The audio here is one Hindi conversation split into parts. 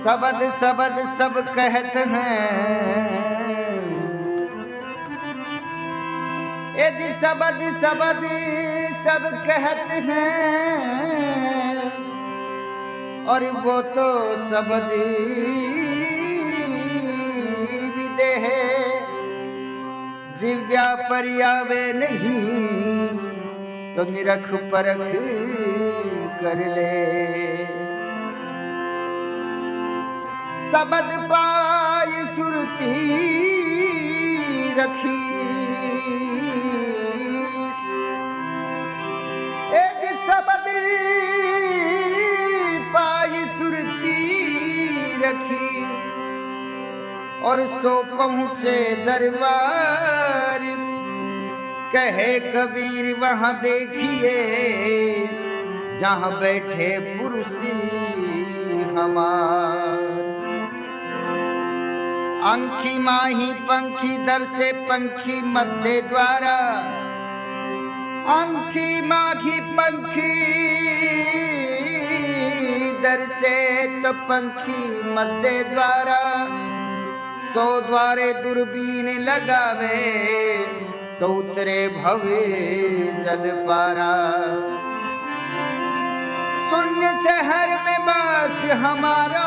सबद सबद सब कहत हैं, ए जी सबद सबद सब कहत हैं, और वो तो सबद विदे है, जिव्या परियावे नहीं तो निरख परख कर ले। सबद पाय सुरती रखी, एज सबद पाय सुरती रखी, और सो पहुँचे दरबार, कहे कबीर वहाँ देखिए जहाँ बैठे पुरुषी हमार। अंखी माही पंखी दर से पंखी मध्य द्वारा, अंखी माघी पंखी दर से तो पंखी मध्य द्वारा, सो द्वारे दूरबीन लगावे तो उतरे भवे जल पारा। शून्य शहर में बास हमारा,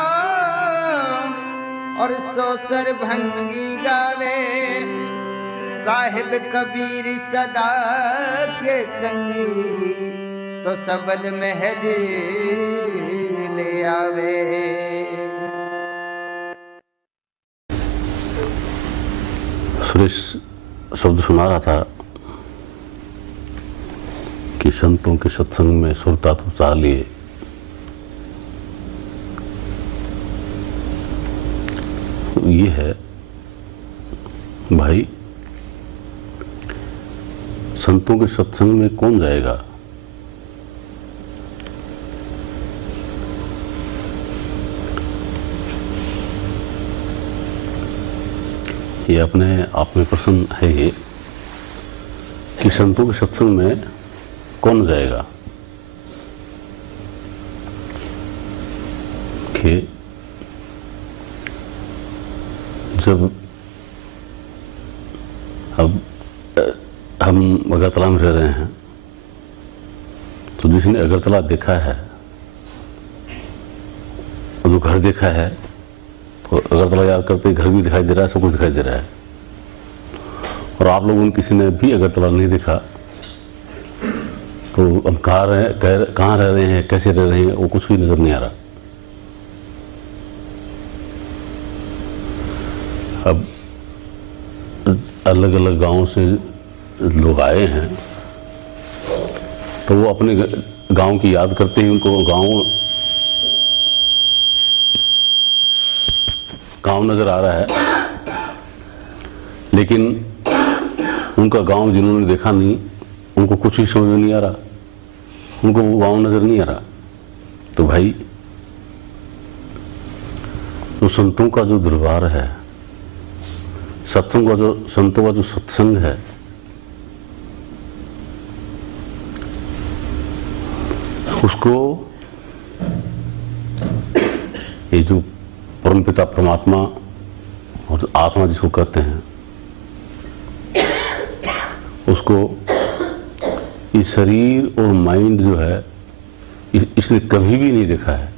और सो सरभंगी गावे, साहिब कबीर सदा के संगी, तो सबद महल ले आवे। सुरेश शब्द सुना रहा था कि संतों के सत्संग में सुरता तो चाह लिए। ये है भाई, संतों के सत्संग में कौन जाएगा? ये अपने आप में प्रश्न है ये कि संतों के सत्संग में कौन जाएगा? कि जब अब हम अगरतला में रह रहे हैं, तो जिसने अगरतला देखा है, जो घर देखा है, तो अगरतला याद करते घर भी दिखाई दे रहा है, सब कुछ दिखाई दे रहा है। और आप लोगों ने किसी ने भी अगरतला नहीं देखा, तो हम कहाँ रह रहे हैं, कैसे रह रहे हैं, वो कुछ भी नजर नहीं आ रहा। अब अलग अलग गांवों से लोग आए हैं, तो वो अपने गांव की याद करते ही उनको गांव नजर आ रहा है, लेकिन उनका गांव जिन्होंने देखा नहीं, उनको कुछ ही समझ में नहीं आ रहा, उनको वो गांव नजर नहीं आ रहा। तो भाई, तो संतों का जो दरबार है, संतों का जो सत्संग है, उसको ये जो परमपिता परमात्मा और आत्मा जिसको कहते हैं, उसको ये शरीर और माइंड जो है, इसने कभी भी नहीं देखा है,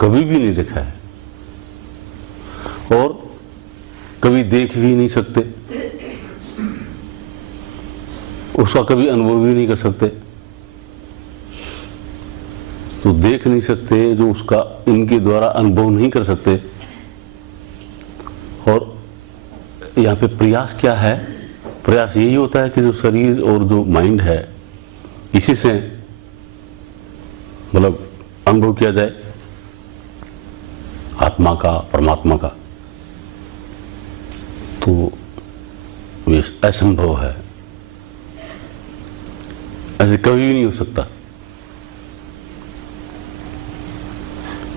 कभी भी नहीं देखा है, और कभी देख भी नहीं सकते, उसका कभी अनुभव भी नहीं कर सकते। तो देख नहीं सकते जो उसका इनके द्वारा अनुभव नहीं कर सकते। और यहाँ पे प्रयास क्या है? प्रयास यही होता है कि जो शरीर और जो माइंड है, इसी से मतलब अनुभव किया जाए आत्मा का, परमात्मा का। तो ये असंभव है, ऐसे कभी भी नहीं हो सकता।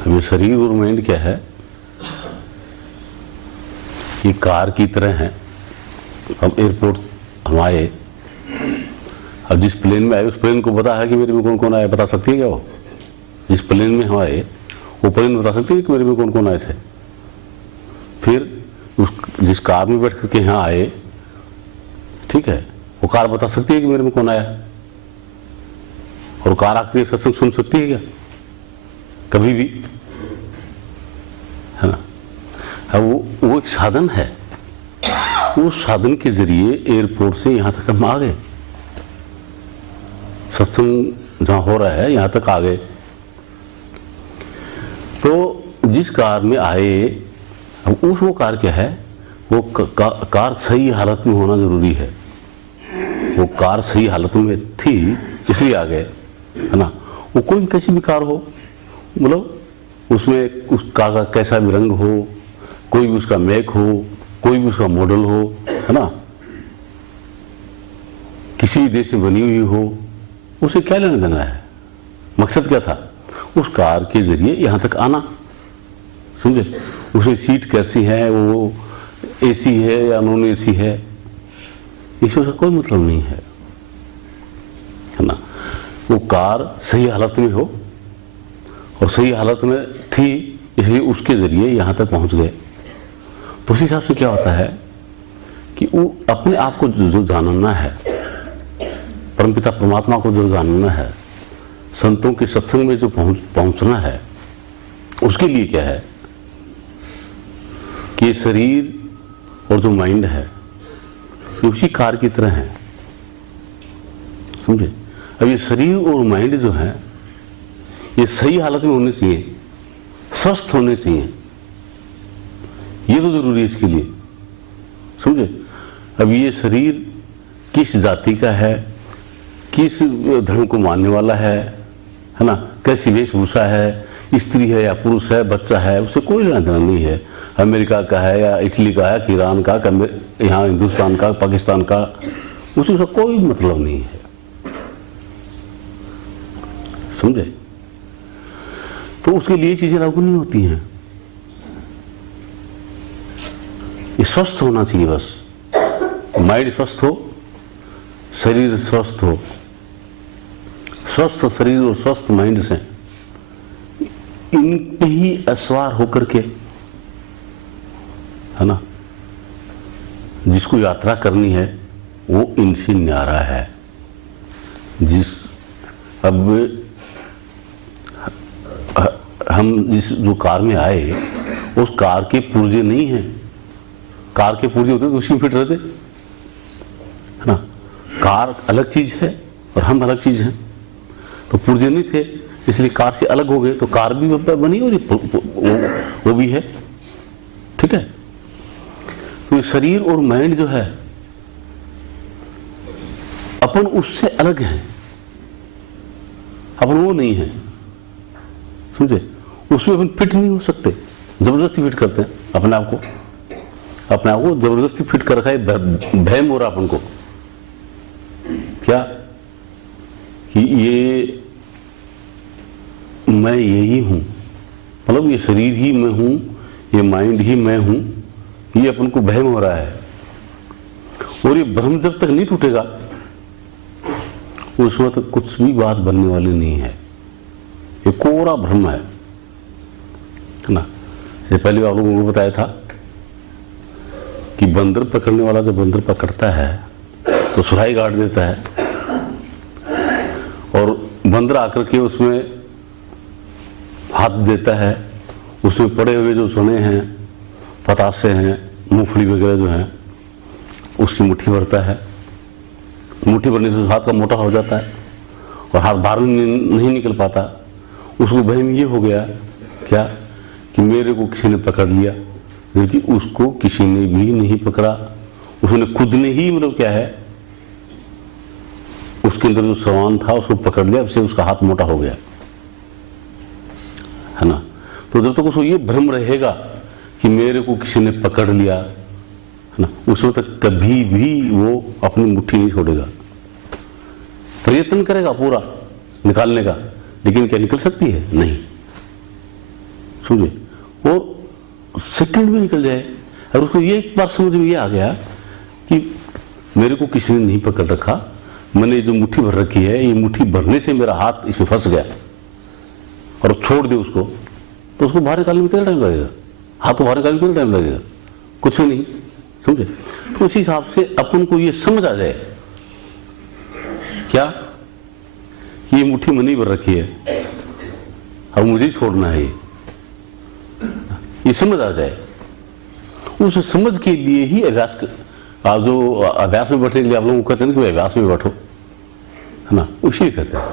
हमें शरीर और माइंड क्या है, ये कार की तरह है। अब एयरपोर्ट हम आए, अब जिस प्लेन में आए उस प्लेन को पता है कि मेरे में कौन कौन आया, बता सकती है क्या वो? जिस प्लेन में हम आए वो परिंद बता सकती है कि मेरे में कौन कौन आए थे। फिर उस जिस कार में बैठ करके यहाँ आए, ठीक है, वो कार बता सकती है कि मेरे में कौन आया, और कार आकर सत्संग सुन सकती है क्या कभी भी, है ना। अब वो एक साधन है, उस साधन के जरिए एयरपोर्ट से यहाँ तक हम आ गए, सत्संग जहाँ हो रहा है यहाँ तक आ गए। तो जिस कार में आए, अब वो कार क्या है, वो कार सही हालत में होना जरूरी है। वो कार सही हालत में थी इसलिए आ गए, है ना। वो कोई भी कैसी भी कार हो, मतलब उसमें उस कार का कैसा भी रंग हो, कोई भी उसका मेक हो, कोई भी उसका मॉडल हो, है ना, किसी भी देश में बनी हुई हो, उसे क्या लेना देना है। मकसद क्या था, उस कार के जरिए यहाँ तक आना, समझे। उसमें सीट कैसी है, वो एसी है या नॉन एसी है, इसमें उसका कोई मतलब नहीं है ना। वो कार सही हालत में हो, और सही हालत में थी इसलिए उसके जरिए यहाँ तक पहुँच गए। तो उस हिसाब से क्या होता है कि वो अपने आप को जो जानना है, परमपिता परमात्मा को जो जानना है, संतों के सत्संग में जो पहुंचना है, उसके लिए क्या है कि ये शरीर और जो माइंड है ये उसी कार की तरह है, समझे। अब ये शरीर और माइंड जो है ये सही हालत में होने चाहिए, स्वस्थ होने चाहिए, ये तो जरूरी है इसके लिए, समझे। अब ये शरीर किस जाति का है, किस धर्म को मानने वाला है ना, कैसी वेशभूषा है, स्त्री है या पुरुष है, बच्चा है, उससे कोई लेना देना नहीं है। अमेरिका का है या इटली का है, कि ईरान का, यहाँ हिंदुस्तान का, पाकिस्तान का, उससे कोई मतलब नहीं है, समझे। तो उसके लिए चीजें लागू नहीं होती हैं। ये स्वस्थ होना चाहिए बस, माइंड स्वस्थ हो, शरीर स्वस्थ हो। स्वस्थ शरीर और स्वस्थ माइंड से इन पे ही असवार होकर के, है ना, जिसको यात्रा करनी है वो इनसे न्यारा है। हम जिस जो कार में आए, उस कार के पुर्जे नहीं हैं। कार के पुर्जे होते तो उसी में फिट रहते, है ना। कार अलग चीज है और हम अलग चीज हैं। तो पुर्जे नहीं थे इसलिए कार से अलग हो गए, तो कार भी बनी और वो भी है, ठीक है। तो ये शरीर और माइंड जो है अपन उससे अलग है, अपन वो नहीं है, समझे। उसमें अपन फिट नहीं हो सकते, जबरदस्ती फिट करते हैं अपने आप को जबरदस्ती फिट कर रखा है। भय हो रहा अपन को क्या कि ये मैं यही हूं, मतलब ये शरीर ही मैं हूं, ये माइंड ही मैं हूं, ये अपन को भ्रम हो रहा है। और ये भ्रम जब तक नहीं टूटेगा उस वक्त कुछ भी बात बनने वाली नहीं है। ये कोरा भ्रम है ना। ये पहले आप लोगों को बताया था कि बंदर पकड़ने वाला जब बंदर पकड़ता है तो सुराही गाड़ देता है, और बंदर आकर के उसमें हाथ देता है, उसमें पड़े हुए जो सोने हैं, पतासे हैं, मूंगफली वगैरह जो हैं, उसकी मुट्ठी भरता है। मुट्ठी भरने से हाथ का मोटा हो जाता है और हाथ बाहर नहीं निकल पाता। उसको भय ये हो गया क्या कि मेरे को किसी ने पकड़ लिया, जबकि उसको किसी ने भी नहीं पकड़ा। उसने खुद ने ही, मतलब क्या है, उसके अंदर जो सामान था उसको पकड़ लिया, उससे उसका हाथ मोटा हो गया, है ना। तो जब तक उसको ये भ्रम रहेगा कि मेरे को किसी ने पकड़ लिया, है ना, उस वक्त तक कभी भी वो अपनी मुट्ठी नहीं छोड़ेगा। प्रयत्न करेगा पूरा निकालने का, लेकिन क्या निकल सकती है? नहीं, समझे। वो सेकंड में निकल जाए। और उसको ये एक बार समझ में ये आ गया कि मेरे को किसी ने नहीं पकड़ रखा, मैंने जो मुट्ठी भर रखी है, ये मुट्ठी भरने से मेरा हाथ इसमें फंस गया, और छोड़ दे उसको तो उसको बाहर निकालने में कितना टाइम लगेगा? हाथ तो बाहर निकालने में कितना टाइम लगेगा? कुछ भी नहीं, समझे? तो उसी हिसाब से अपन को ये समझ आ जाए क्या कि ये मुट्ठी मनी भर रखी है, अब मुझे ही छोड़ना है, ये समझ आ जाए। उस समझ के लिए ही अभ्यास, आप जो अभ्यास में बैठने के लिए आप लोगों को कहते हैं कि अभ्यास में बैठो, है ना, उसी कहते हैं।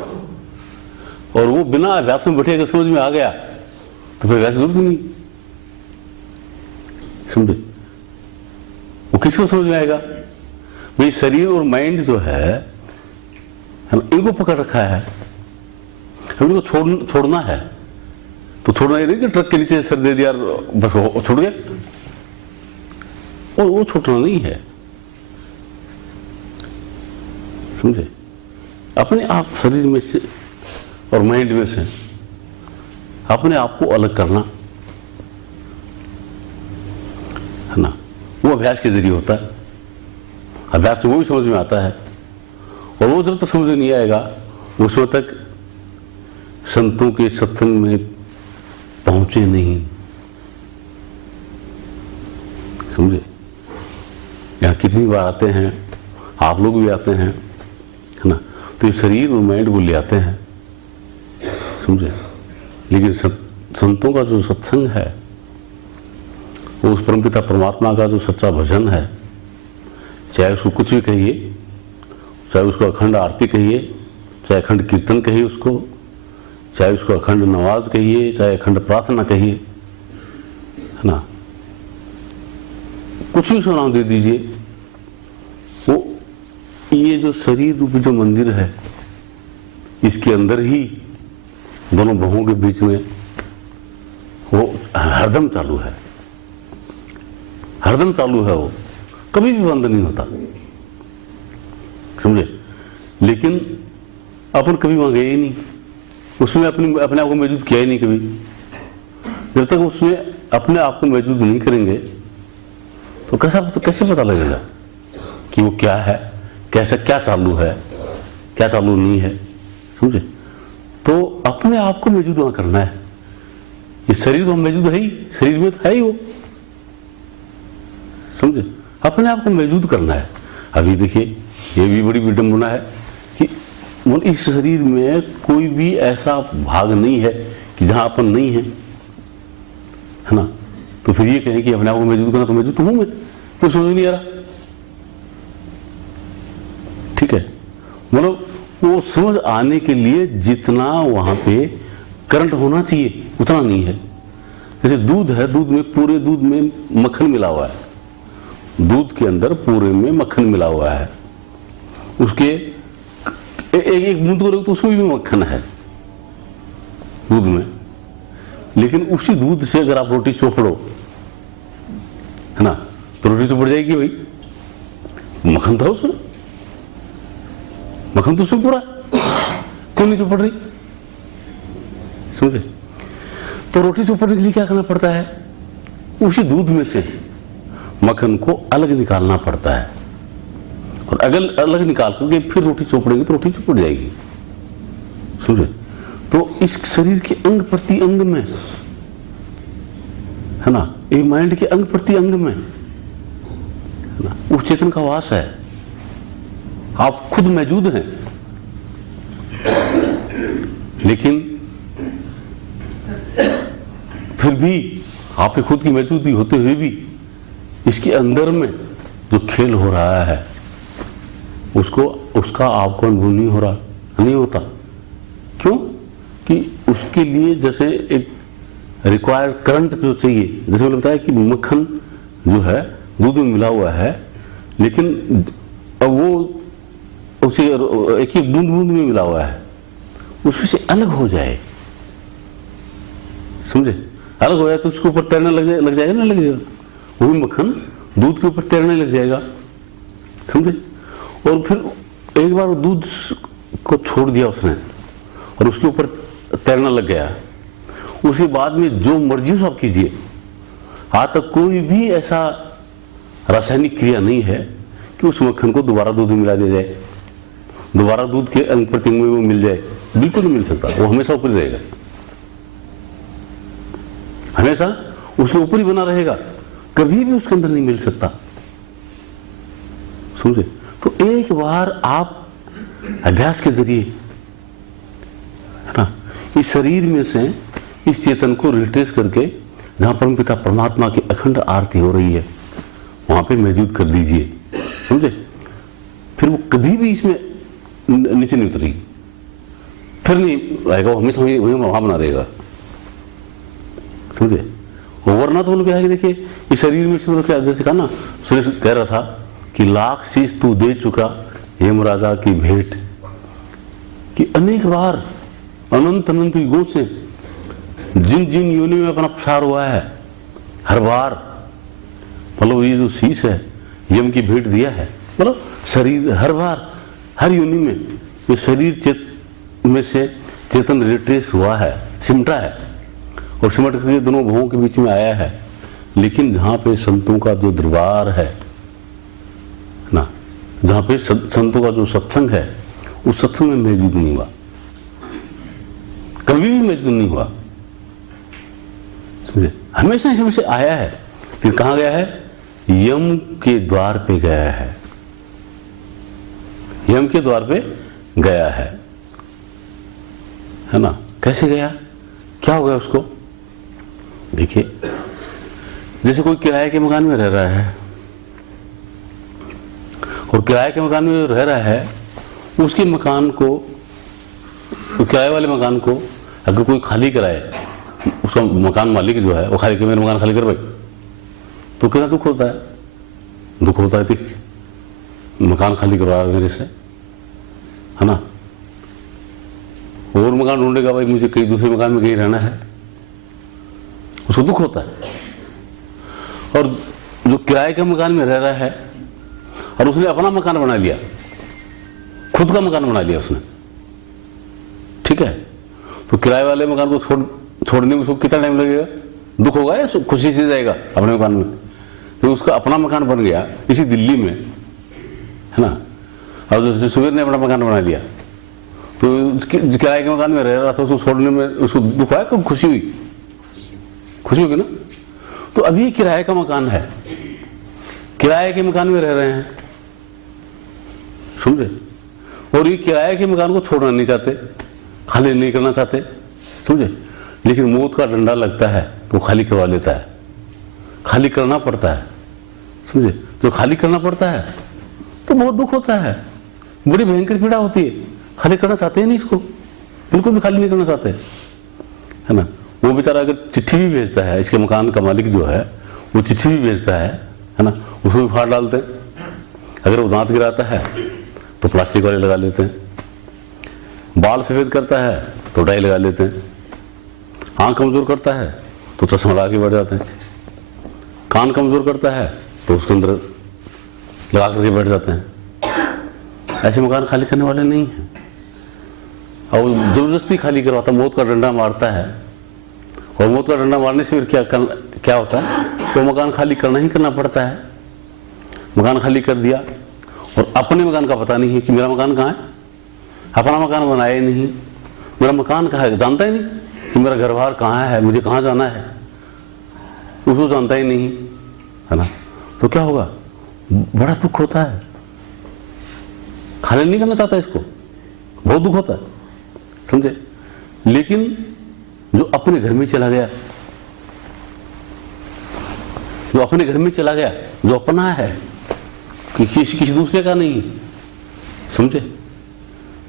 और वो बिना अभ्यास में बैठे अगर समझ में आ गया तो फिर अभ्यास की जरूरत ही नहीं, समझे? वो किसको समझ में आएगा? भाई शरीर और माइंड जो है ना, इनको पकड़ रखा है, इनको छोड़ना है। तो छोड़ना ये नहीं कि ट्रक के नीचे सर दे दिया बस वो छूट गया, और वो छूटना नहीं है, समझे? अपने आप शरीर में से और माइंड में से अपने आप को अलग करना, है ना, वो अभ्यास के जरिए होता है। अभ्यास से वो भी समझ में आता है, और वो जब तक समझ नहीं आएगा उस वक्त तक संतों के सत्संग में पहुंचे नहीं, समझे? यहाँ कितनी बार आते हैं, आप लोग भी आते हैं, है ना, तो ये शरीर और माइंड को ले आते हैं, समझे? लेकिन संतों का जो सत्संग है, वो उस परमपिता परमात्मा का जो सच्चा भजन है, चाहे उसको कुछ भी कहिए, चाहे उसको अखंड आरती कहिए, चाहे अखंड कीर्तन कहिए उसको, चाहे उसको अखंड नमाज कहिए, चाहे अखंड प्रार्थना कहिए, है ना, कुछ भी उसका नाम दे दीजिए, वो ये जो शरीर रूपी जो मंदिर है, इसके अंदर ही दोनों बहुओं के बीच में वो हरदम चालू है, हरदम चालू है, वो कभी भी बंद नहीं होता, समझे? लेकिन अपन कभी वहां गए ही नहीं, उसमें अपने आप को मौजूद किया ही नहीं कभी। जब तक उसमें अपने आप को मौजूद नहीं करेंगे तो कैसे पता लगेगा कि वो क्या है, कैसे, क्या चालू है, क्या चालू नहीं है, समझे? तो अपने आप को मौजूद वहां करना है। ये शरीर तो मौजूद है ही, शरीर में तो है ही वो, समझे? अपने आप को मौजूद करना है। अभी देखिए, ये भी बड़ी विडंबना है कि इस शरीर में कोई भी ऐसा भाग नहीं है कि जहां अपन नहीं है, है ना, तो फिर ये कहें कि अपने आप को मौजूद करना, तो मौजूद तो हूं मैं, क्यों समझ नहीं आ रहा? ठीक है, मतलब वो समझ आने के लिए जितना वहां पे करंट होना चाहिए उतना नहीं है। जैसे दूध है, दूध में, पूरे दूध में मक्खन मिला हुआ है, दूध के अंदर पूरे में मक्खन मिला हुआ है, उसके एक बूंद को तो उसमें भी मक्खन है दूध में। लेकिन उसी दूध से अगर आप रोटी चोपड़ो, है ना, तो रोटी चोपड़ जाएगी भाई, मक्खन था उसमें, मक्खन तो उसमें पूरा, क्यों नहीं चोपड़ रही, समझे? तो रोटी चोपड़ने के लिए क्या करना पड़ता है? उसी दूध में से मक्खन को अलग निकालना पड़ता है, और अगर अलग निकाल करके फिर रोटी चोपड़ेंगे तो रोटी चोपड़ जाएगी, समझे? तो इस शरीर के अंग प्रति अंग में, है ना, ये माइंड के अंग प्रति अंग में, है ना, उस चेतन का वास है, आप खुद मौजूद हैं। लेकिन फिर भी आपके खुद की मौजूदगी होते हुए भी इसके अंदर में जो खेल हो रहा है उसका आपको अनुभव नहीं हो रहा, नहीं होता। क्यों? कि उसके लिए जैसे एक रिक्वायर्ड करंट जो चाहिए, जैसे मैंने बताया कि मक्खन जो है दूध में मिला हुआ है, लेकिन अब वो उसे एक ही बूंद बूंद में मिला हुआ है, उसमें से अलग हो जाए, समझे? अलग हो जाए तो उसके ऊपर तैरने लग जाएगा ना, लग जाएगा, वो भी मक्खन दूध के ऊपर तैरने लग जाएगा, समझे? और फिर एक बार दूध को छोड़ दिया उसने और उसके ऊपर तैरना लग गया, उसके बाद में जो मर्जी हो आप कीजिए, आज तक कोई भी ऐसा रासायनिक क्रिया नहीं है कि उस मक्खन को दोबारा दूध में मिला दिया जाए, दोबारा दूध के अंग प्रत्यंग में वो मिल जाए, बिल्कुल नहीं मिल सकता, वो हमेशा ऊपर रहेगा, हमेशा उसके ऊपर ही बना रहेगा, कभी भी उसके अंदर नहीं मिल सकता, समझे। तो एक बार आप अभ्यास के जरिए, है ना, इस शरीर में से इस चेतन को रिट्रेस करके जहां परमपिता परमात्मा की अखंड आरती हो रही है वहां पे मौजूद कर दीजिए, समझे। फिर वो कभी भी इसमें नीचे नहीं उतरेगी, फिर नहीं आएगा, वो हमेशा वहां बना रहेगा, समझे। वरना तो क्या है कि देखिए इस शरीर में से क्या, जैसे कहा ना, सुरेश कह रहा था कि लाख शीश तू दे चुका हेमराजा की भेंट, कि अनेक बार अनंत अनंत युगों से जिन जिन योनि में अपना प्रसार हुआ है, हर बार मतलब ये जो शीश है यम की भेंट दिया है, मतलब शरीर हर बार हर योनि में ये शरीर में से चेतन रिट्रेस हुआ है, सिमटा है और सिमट करके दोनों भवों के बीच में आया है। लेकिन जहां पे संतों का जो दरबार है ना, जहां पे संतों का जो सत्संग है, उस सत्संग में मौजूद नहीं हुआ, कभी भी मौजूद नहीं हुआ, समझे। हमेशा इसमें से आया है, फिर कहां गया है, यम के द्वार पे गया है, यम के द्वार पे गया है ना। कैसे गया, क्या हो गया उसको, देखिए जैसे कोई किराए के मकान में रह रहा है और किराए के मकान में रह रहा है, उसके मकान को, किराए वाले मकान को अगर कोई खाली कराए, उसका मकान मालिक जो है वो खाली कर, मेरा मकान खाली कर भाई, तो कितना दुख होता है, दुख होता है, देख मकान खाली करवा मेरे से, है ना। और मकान ढूंढेगा भाई, मुझे कहीं दूसरे मकान में कहीं रहना है, उसको दुख होता है। और जो किराए के मकान में रह रहा है और उसने अपना मकान बना लिया, खुद का मकान बना लिया उसने, ठीक है, तो किराए वाले मकान को छोड़ने में उसको कितना टाइम लगेगा, दुख होगा या खुशी से जाएगा अपने मकान में। तो उसका अपना मकान बन गया इसी दिल्ली में, है ना। और सुबीर ने अपना मकान बना लिया, तो किराए के मकान में रह रहा था, उसको छोड़ने में उसको दुख आया, कब खुशी हुई, खुशी होगी ना। तो अभी ये किराए का मकान है, किराए के मकान में रह रहे हैं, समझे, और ये किराए के मकान को छोड़ना नहीं चाहते, खाली नहीं करना चाहते, समझे। लेकिन मौत का डंडा लगता है तो खाली करवा लेता है, खाली करना पड़ता है, समझे। जो खाली करना पड़ता है तो बहुत दुख होता है, बड़ी भयंकर पीड़ा होती है, खाली करना चाहते हैं नहीं, इसको बिल्कुल भी खाली नहीं करना चाहते, है ना। वो बेचारा अगर चिट्ठी भी भेजता है, इसके मकान का मालिक जो है वो चिट्ठी भी भेजता है ना, उसको भी फाड़ डालते हैं। अगर वो दांत गिराता है तो प्लास्टिक वाले लगा लेते हैं, बाल सफेद करता है तो डाई लगा लेते हैं, आंख कमजोर करता है तो चश्मा लगा के बैठ जाते हैं, कान कमजोर करता है तो उसके अंदर लगा करके बैठ जाते हैं। ऐसे मकान खाली करने वाले नहीं हैं, और जबरदस्ती खाली करवाता, मौत का डंडा मारता है, और मौत का डंडा मारने से फिर क्या होता है, तो मकान खाली करना ही करना पड़ता है। मकान खाली कर दिया और अपने मकान का पता नहीं है कि मेरा मकान कहाँ है, अपना मकान बनाया ही नहीं, मेरा मकान कहाँ है जानता ही नहीं, कि मेरा घर बाहर कहाँ है, मुझे कहाँ जाना है, उसको जानता ही नहीं, है ना। तो क्या होगा, बड़ा दुख होता है, खाली नहीं करना चाहता, इसको बहुत दुख होता है, समझे। लेकिन जो अपने घर में चला गया, जो अपने घर में चला गया, जो अपना है, किसी दूसरे का नहीं, समझे,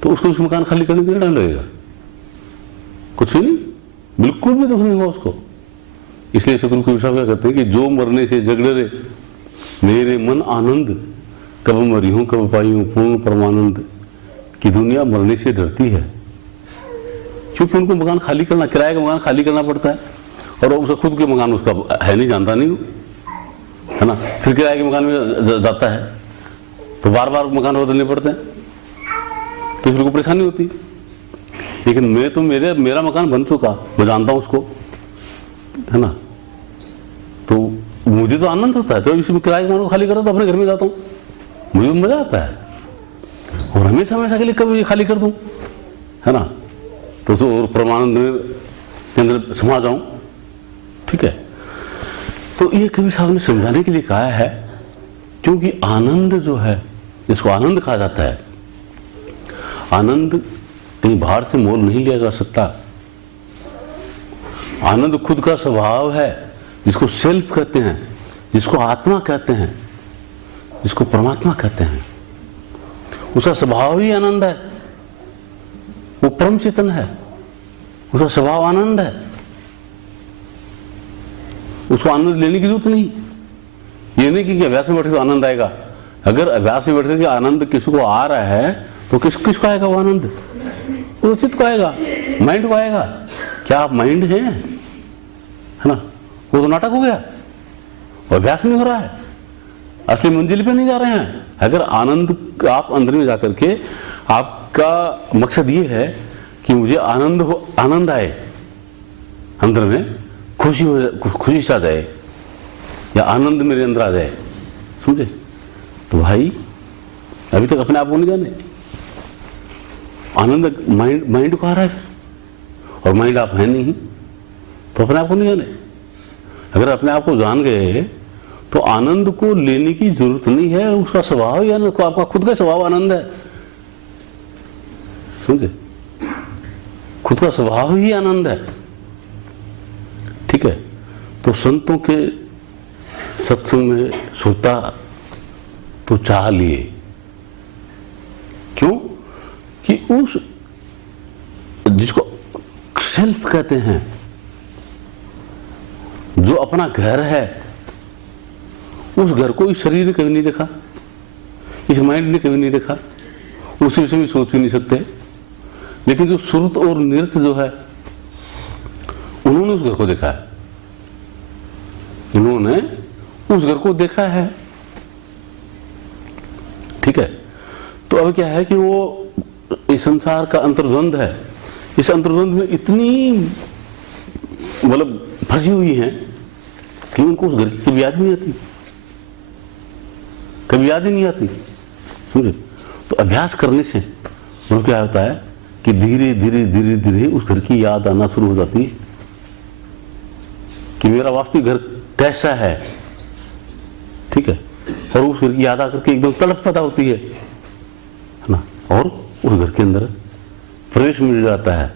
तो उसको उस मकान खाली करने के लिए डर लगेगा, कुछ भी नहीं, बिल्कुल भी दुख नहीं हुआ उसको। इसलिए शत्रु को विश्वास क्या करते हैं कि जो मरने से झगड़े रे मेरे मन आनंद, कब मरी हूं कब पाई हूं पूर्ण परमानंद, कि दुनिया मरने से डरती है, क्योंकि उनको मकान खाली करना, किराए का मकान खाली करना पड़ता है, और उसका खुद के मकान उसका है नहीं, जानता नहीं, है ना। फिर किराए के मकान में जाता है तो बार बार मकान बदलने पड़ते हैं, तो फिर को परेशानी होती है। लेकिन मैं तो मेरा मकान बन चुका, मैं जानता हूं उसको, है ना, तो मुझे तो आनंद होता है। तो इसमें किराए के मकान को खाली करता तो अपने घर में जाता हूँ, मुझे मजा आता है, और हमेशा हमेशा के लिए कभी खाली कर दूं, है ना, तो और परमानंद के अंदर समा जाऊं, ठीक है। तो ये कबीर साहब ने समझाने के लिए कहा है, क्योंकि आनंद जो है, इसको आनंद कहा जाता है, आनंद कहीं बाहर से मोल नहीं लिया जा सकता। आनंद खुद का स्वभाव है, जिसको सेल्फ कहते हैं, जिसको आत्मा कहते हैं, जिसको परमात्मा कहते हैं, उसका स्वभाव ही आनंद है। वो परम चेतन है, उसका स्वभाव आनंद है, उसको आनंद लेने की जरूरत नहीं। ये नहीं कि अभ्यास में बैठे तो आनंद आएगा। अगर अभ्यास में बैठे कि आनंद किसको आ रहा है तो किसको आएगा वो आनंद? वो चित्त को आएगा, माइंड को आएगा। क्या आप माइंड हैं? है ना? वो तो नाटक हो गया, वो अभ्यास नहीं हो रहा है, असली मंजिल पे नहीं जा रहे हैं। अगर आनंद आप अंदर में जाकर के, आपका मकसद ये है कि मुझे आनंद आए, अंदर में खुशी आ जाए, या आनंद मेरे अंदर आ जाए, समझे? तो भाई अभी तक अपने आप को नहीं जाने। आनंद माइंड को आ रहा है, और माइंड आप है नहीं, तो अपने आप को नहीं जाने। अगर अपने आप को जान गए तो आनंद को लेने की जरूरत नहीं है, उसका स्वभाव ही आनंद, आपका खुद का स्वभाव आनंद है, समझे? खुद का स्वभाव ही आनंद है, ठीक है। तो संतों के सत्संग में श्रोता तो चाह लिए, क्यों? कि उस जिसको सेल्फ कहते हैं, जो अपना घर है, उस घर को इस शरीर ने कभी नहीं देखा, इस माइंड ने कभी नहीं देखा, उसी विषय में सोच भी नहीं सकते। लेकिन जो श्रुत और नृत्य जो है, उन्होंने उस घर को देखा है, इन्होंने उस घर को देखा है, ठीक है। तो अब क्या है कि वो इस संसार का अंतर्द्वंद है, इस अंतर्द्वंद में इतनी मतलब फंसी हुई हैं कि उनको उस घर की कभी याद नहीं आती, कभी याद ही नहीं आती, समझे? तो अभ्यास करने से वो क्या होता है कि धीरे धीरे धीरे धीरे उस घर की याद आना शुरू हो जाती है कि मेरा वास्तविक घर कैसा है, ठीक है। और उस घर की याद आकर के एकदम तड़प पैदा होती है ना, और उस घर के अंदर प्रवेश मिल जाता है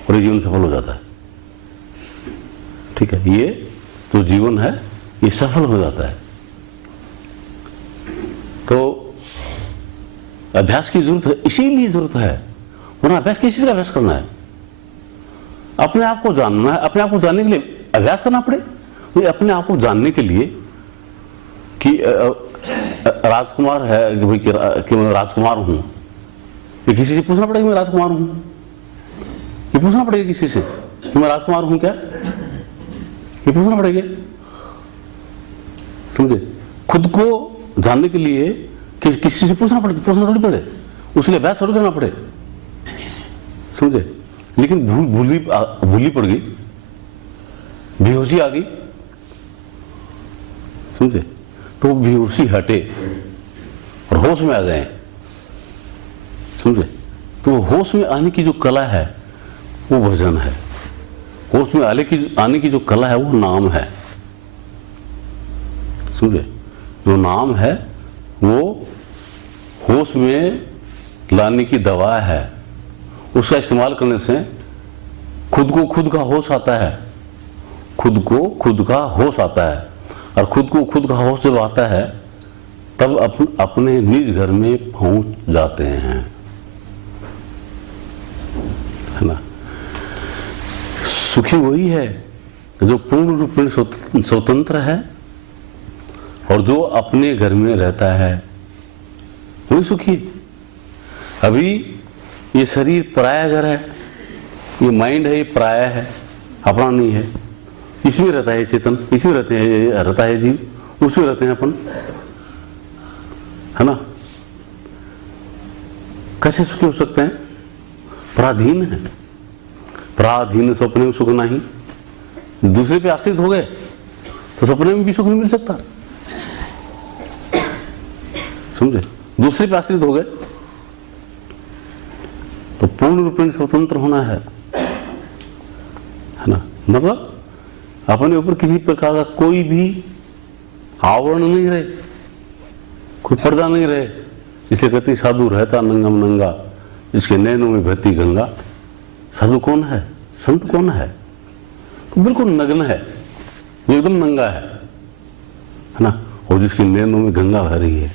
और ये जीवन सफल हो जाता है, ठीक है। ये जो जीवन है ये सफल हो जाता है। तो अभ्यास की जरूरत है, इसीलिए जरूरत है, वरना अभ्यास किस चीज का अभ्यास करना है? अपने आप को जानना है, अपने आप को जानने के लिए अभ्यास करना पड़े। अपने आप को जानने के लिए कि राजकुमार है कि मैं राजकुमार हूं, ये किसी से पूछना पड़ेगा मैं राजकुमार हूं? ये पूछना पड़ेगा किसी से कि मैं राजकुमार हूं क्या? ये पूछना पड़ेगा, समझे? खुद को जानने के लिए किसी से पूछना थोड़ी पड़े, उसके लिए अभ्यास थोड़ी करना पड़े, समझे? लेकिन भूली पड़ गई, बेहोशी आ गई, समझे? तो बेहोशी हटे और होश में आ जाए, समझे? तो होश में आने की जो कला है वो भजन है। होश में आने की जो कला है वो नाम है, समझे? जो नाम है वो होश में लाने की दवा है। उसका इस्तेमाल करने से खुद को खुद का होश आता है, खुद को खुद का होश आता है। और खुद को खुद का होश जब आता है तब अपने निज घर में पहुंच जाते हैं, है ना। सुखी वही है जो पूर्ण रूप में स्वतंत्र है और जो अपने घर में रहता है, वही सुखी। अभी ये शरीर पराया घर है, ये माइंड है, ये पराया है, अपना नहीं है। इसमें रहता है चेतन, इसमें रहता है जीव, उसमें रहते हैं अपन, है ना। कैसे सुखी हो सकते हैं? पराधीन है। पराधीन सपने में सुख नहीं, दूसरे पे आश्रित हो गए तो सपने में भी सुख नहीं मिल सकता, समझे? दूसरे पे आश्रित हो गए तो पूर्ण रूप में स्वतंत्र होना है ना। मतलब अपने ऊपर किसी प्रकार का कोई भी आवरण नहीं रहे, कोई पर्दा नहीं रहे। इसलिए कहते साधु रहता नंगम नंगा, जिसके नैनों में बहती गंगा। साधु कौन है, संत कौन है? तो बिल्कुल नग्न है, वो एकदम नंगा है ना, और जिसकी नैनों में गंगा बह रही है।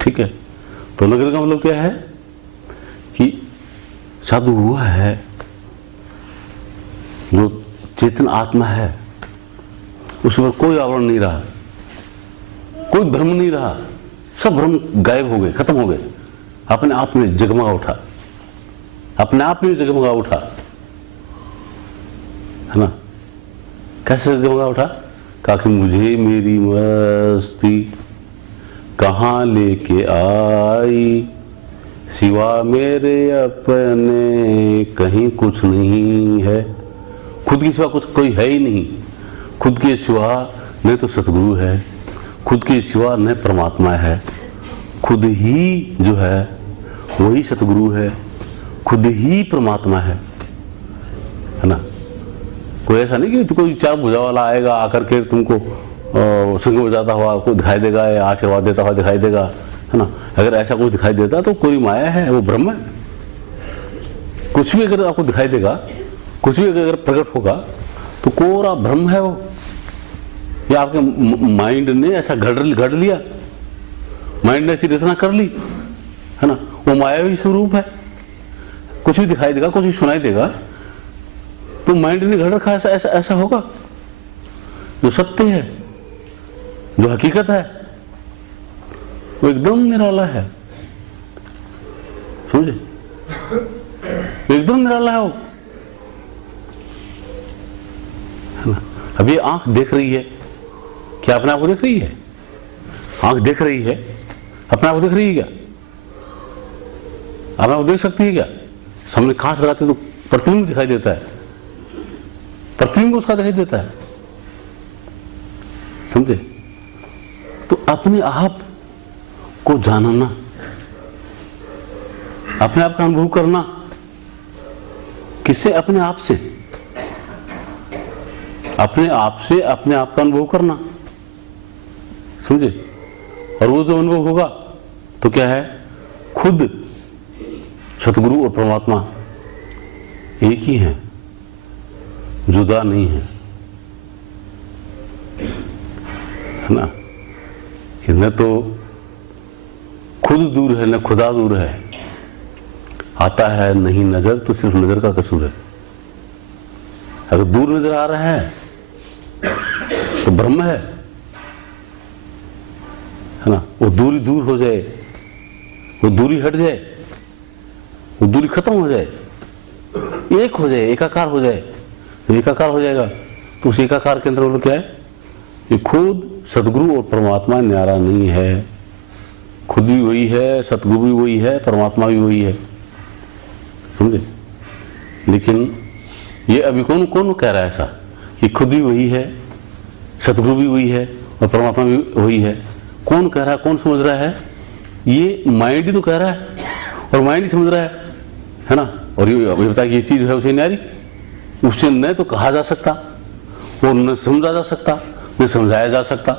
ठीक है, तो नग्न का मतलब क्या है कि साधु हुआ है जो चेतन आत्मा है, उस पर कोई आवरण नहीं रहा, कोई भ्रम नहीं रहा, सब भ्रम गायब हो गए, खत्म हो गए, अपने आप में जगमगा उठा, अपने आप में जगमगा उठा, है ना। कैसे जगमगा उठा? कहा कि मुझे मेरी मस्ती कहाँ लेके आई, सिवा मेरे अपने कहीं कुछ नहीं है। खुद के सिवा कुछ कोई है ही नहीं, खुद के सिवा न तो सतगुरु है, खुद के सिवा न परमात्मा है, खुद ही जो है वही सतगुरु है, खुद ही परमात्मा है ना। कोई ऐसा नहीं कि कोई चार भुजा वाला आएगा आकर के तुमको संग बजाता हुआ कोई दिखाई देगा या आशीर्वाद देता हुआ दिखाई देगा, है ना। अगर ऐसा कुछ दिखाई देता तो कोई माया है, वो ब्रह्म है। कुछ भी अगर आपको दिखाई देगा, कुछ भी अगर प्रकट होगा तो कोरा ब्रह्म है वो, या आपके माइंड ने ऐसा गढ़ लिया, माइंड ने ऐसी रचना कर ली, है ना। वो मायावी स्वरूप है। कुछ भी दिखाई देगा, कुछ भी सुनाई देगा तो माइंड ने गढ़ रखा, ऐसा होगा। जो सत्य है, जो हकीकत है, वो एकदम निराला है, समझे, एकदम निराला है वो, है ना। अभी आंख देख रही है, क्या अपने आप को देख रही है? आंख देख रही है, अपने आप को देख रही है क्या? अपने आप को देख सकती है क्या? सामने कांच लगाते तो प्रतिबिंब दिखाई देता है, प्रतिबिंब उसका दिखाई देता है, समझे। तो अपने आप को जानना, अपने आप का अनुभव करना, किससे? अपने आप से, अपने आप से अपने आप का अनुभव करना, समझे। और वो जो अनुभव होगा तो क्या है? खुद सतगुरु और परमात्मा एक ही है, जुदा नहीं है ना। कि न तो खुद दूर है न खुदा दूर है, आता है नहीं नजर तो सिर्फ नजर का कसूर है। अगर दूर नजर आ रहा है तो ब्रह्म है ना। वो दूरी दूर हो जाए, वो दूरी हट जाए, वो दूरी खत्म हो जाए, एक हो जाए, एकाकार हो जाए। तो एकाकार हो जाएगा तो उस एकाकार के अंदर वो क्या है? ये खुद सतगुरु और परमात्मा न्यारा नहीं है। खुद भी वही है, सतगुरु भी वही है, परमात्मा भी वही है, समझे। लेकिन ये अभी कौन कौन कह रहा है ऐसा कि खुद भी वही है, सतगुरु भी वही है और परमात्मा भी वही है? कौन कह रहा है, कौन समझ रहा है? ये माइंड ही तो कह रहा है, और माइंड ही समझ रहा है ना। और ये बता कि ये चीज है उसे न्यारी, उससे न तो कहा जा सकता, और न समझा जा सकता, न समझाया जा सकता,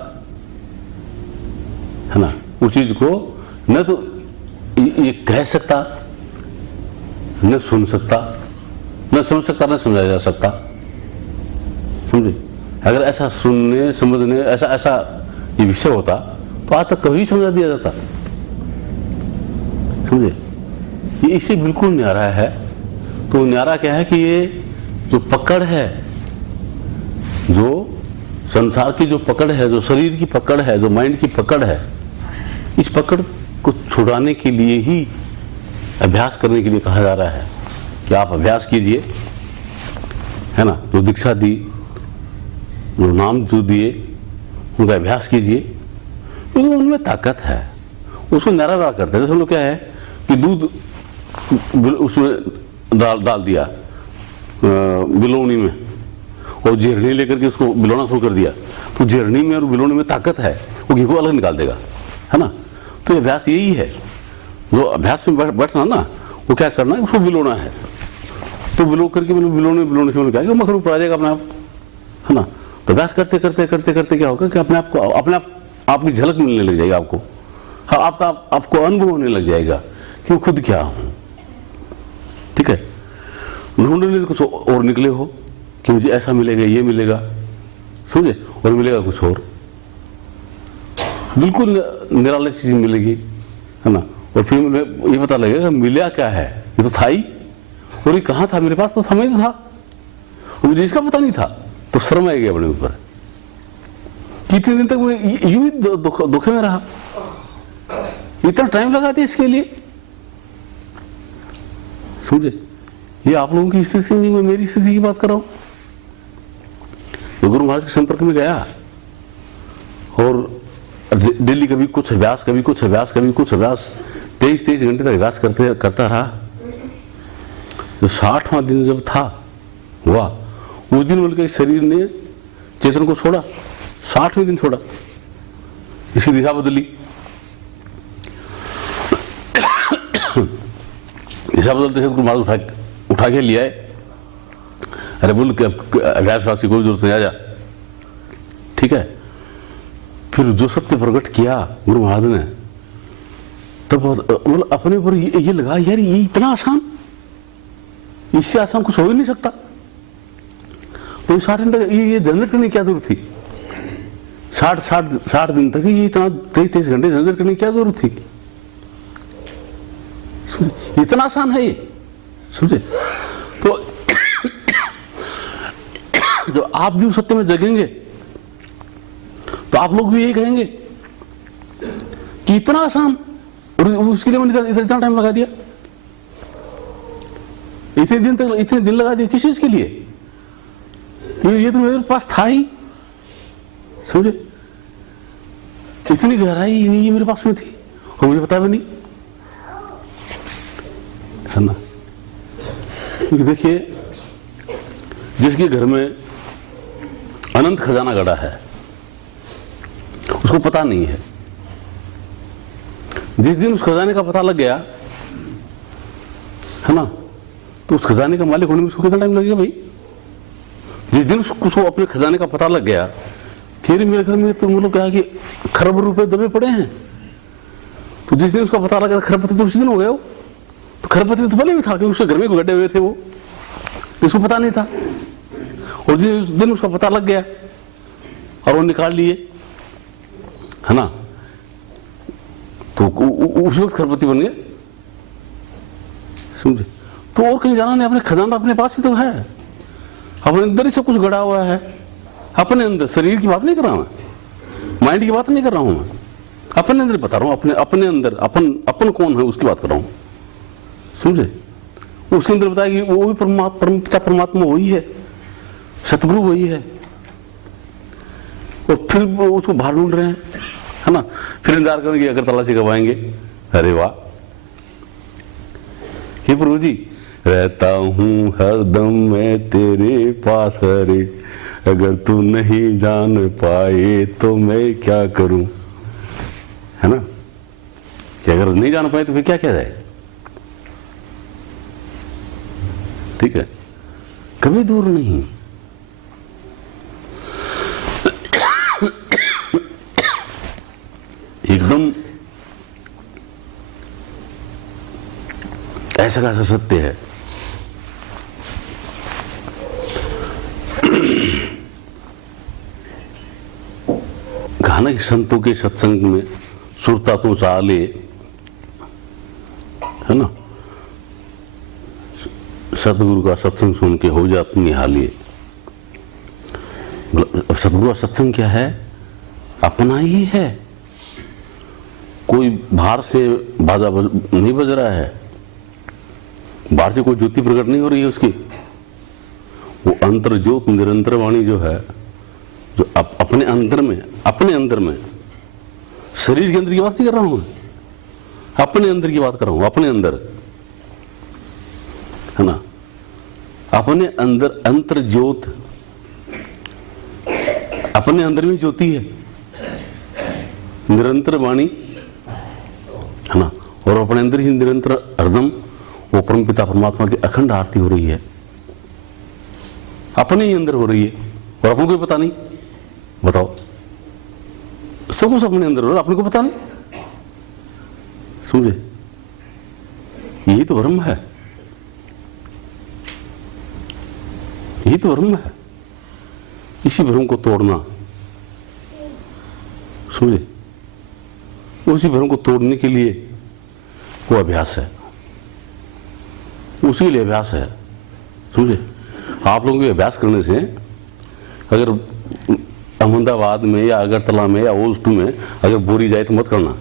है ना। उस चीज को न तो ये कह सकता, न सुन सकता, न समझ सकता, न समझाया जा सकता, समझे। अगर ऐसा सुनने समझने ऐसा ये विषय होता तो आज तक कभी समझा दिया जाता, समझे। ये इसे बिल्कुल न्यारा है। तो न्यारा क्या है कि ये जो पकड़ है, जो संसार की जो पकड़ है, जो शरीर की पकड़ है, जो माइंड की पकड़ है, इस पकड़ को छुड़ाने के लिए ही अभ्यास करने के लिए कहा जा रहा है कि आप अभ्यास कीजिए, है ना। जो दीक्षा दी, जो नाम जो दिए, उनका अभ्यास कीजिए, क्योंकि उनमें ताकत है। उसको न्यारा करते हैं। जैसे हम लोग क्या है कि दूध उसमें डाल दिया बिलोनी में, और झिरनी लेकर के उसको बिलोना शुरू कर दिया, तो झिरनी में और बिलोनी में ताकत है, वो घी को अलग निकाल देगा, है ना। तो अभ्यास यही है, जो अभ्यास में बैठना ना, वो क्या करना है, उसको बिलोना है। तो बिलो करके बिलोने से क्या मखरू ऊपर आ जाएगा अपने आप, है ना। तो अभ्यास करते करते करते करते क्या होगा कि अपने आप आपकी झलक मिलने लग जाएगी आपको। हाँ, आपको अनुभव होने लग जाएगा कि मैं खुद क्या हूं। ठीक है, ढूंढने कुछ और निकले हो कि मुझे ऐसा मिलेगा, ये मिलेगा, समझे, और मिलेगा कुछ और, बिल्कुल निराली चीज मिलेगी, है ना। और फिर मुझे ये पता लगेगा मिला क्या है, ये तो था ही, और ये कहाँ था, मेरे पास तो समय था, और मुझे इसका पता नहीं था। तो शर्म आएगी अपने ऊपर। कितने दिन तक मैं यूं ही धोखे में रहा, इतना टाइम लगा दिया इसके लिए, समझे। ये आप लोगों की स्थिति नहीं, मैं मेरी स्थिति की बात कर रहा हूं। मैं गुरु महाराज के संपर्क में गया और डेली कभी कुछ अभ्यास, कभी कुछ अभ्यास, कभी कुछ अभ्यास, 23 घंटे तक अभ्यास करता रहा। जो 60वां दिन जब था हुआ, उस दिन बोल के शरीर ने चेतन को छोड़ा, 60वें दिन छोड़ा, इसकी दिशा बदली। दिशा बदलते गुरु महाराज उठा के लिया है, अरे बोल के अभ्यास वासी कोई जरूरत नहीं, आ जा। ठीक है, फिर जो सत्य प्रकट किया गुरु महाराज ने, तब मतलब अपने ऊपर ये लगा, यार ये इतना आसान, इससे आसान कुछ हो ही नहीं सकता। तो 60 दिन तक ये झंझट करने की क्या जरूरत थी, 60 दिन तक ये इतना 23 घंटे झंझट करने की क्या जरूरत थी, इतना आसान है ये, समझे। तो जब आप भी उस सत्य में जगेंगे तो आप लोग भी यही कहेंगे कि इतना आसान, और उसके लिए मैंने इतना टाइम लगा दिया, इतने दिन लगा दिए किस चीज के लिए, ये तो मेरे पास था ही, समझे। इतनी गहराई ये मेरे पास में थी और मुझे पता भी नहीं, है ना। क्योंकि देखिए, जिसके घर में अनंत खजाना गड़ा है उसको पता नहीं है। जिस दिन उस खजाने का पता लग गया, है ना, तो उस खजाने का मालिक होने में उसको कितना टाइम लगेगा भाई। जिस दिन उसको अपने खजाने का पता लग गया, फिर मेरे घर में तो मतलब क्या कि खरब रुपए दबे पड़े हैं, तो जिस दिन उसका पता लगा खरबपति तो उसी दिन हो गया वो। तो खरबपति तो पहले भी था कि उसके घर में गड्ढे हुए थे, वो इसको पता नहीं था। और जिस दिन उसका पता लग गया और वो निकाल लिए, है ना, तो उस वक्त खरबपति बन गया, समझे। तो और कहीं जाना नहीं, अपने खजाना अपने पास ही तो है, अपने अंदर ही सब कुछ गड़ा हुआ है, अपने अंदर। शरीर की बात नहीं कर रहा मैं, माइंड की बात नहीं कर रहा हूं मैं, अपने अंदर बता रहा हूं, अपने अंदर अपन कौन है उसकी बात कर रहा हूं, समझे। उसके अंदर बताया कि वो भी परम पिता परमात्मा वही है, सतगुरु वही है। और फिर उसको बाहर ढूंढ रहे हैं, है ना। फिर इंतजार करेंगे अगरतला से कब आएंगे। अरे वाह, हे प्रभु जी, रहता हूं हरदम मैं तेरे पास, अरे अगर तू नहीं जान पाए तो मैं क्या करूं, है ना। कि अगर नहीं जान पाए तो फिर क्या किया जाए, ठीक है। कभी दूर नहीं, एकदम ऐसा कैसा सत्य है। कहा ना कि संतों के सत्संग में सुरता तो चाले, है ना, सतगुरु का सत्संग सुन के हो जाती निहालिए। सतगुरु का सत्संग क्या है, अपना ही है। कोई बाहर से बाजा नहीं बज रहा है, बाहर से कोई ज्योति प्रकट नहीं हो रही है उसकी। वो अंतर ज्योत निरंतर वाणी जो है, जो अपने अंदर में, शरीर के अंदर की बात नहीं कर रहा हूं मैं, अपने अंदर की बात कर रहा हूं, अपने अंदर, है ना। अपने अंदर अंतर ज्योत, अपने अंदर में ज्योति है, निरंतर वाणी, है ना। और अपने अंदर ही निरंतर हरदम वो परम पिता परमात्मा की अखंड आरती हो रही है। अपने ही अंदर हो रही है और अपन को पता नहीं। बताओ, सब कुछ अपने अंदर हो रहा है, अपने को पता नहीं। समझे? यही तो ब्रह्म है, यही तो ब्रह्म है। इसी भ्रम को तोड़ना, समझे, उसी भ्रम को तोड़ने के लिए वो अभ्यास है, उसी के लिए अभ्यास है। समझे? आप लोगों के अभ्यास करने से, अगर अहमदाबाद में या अगरतला में या ओल्ड में अगर बोरी जाए तो मत करना।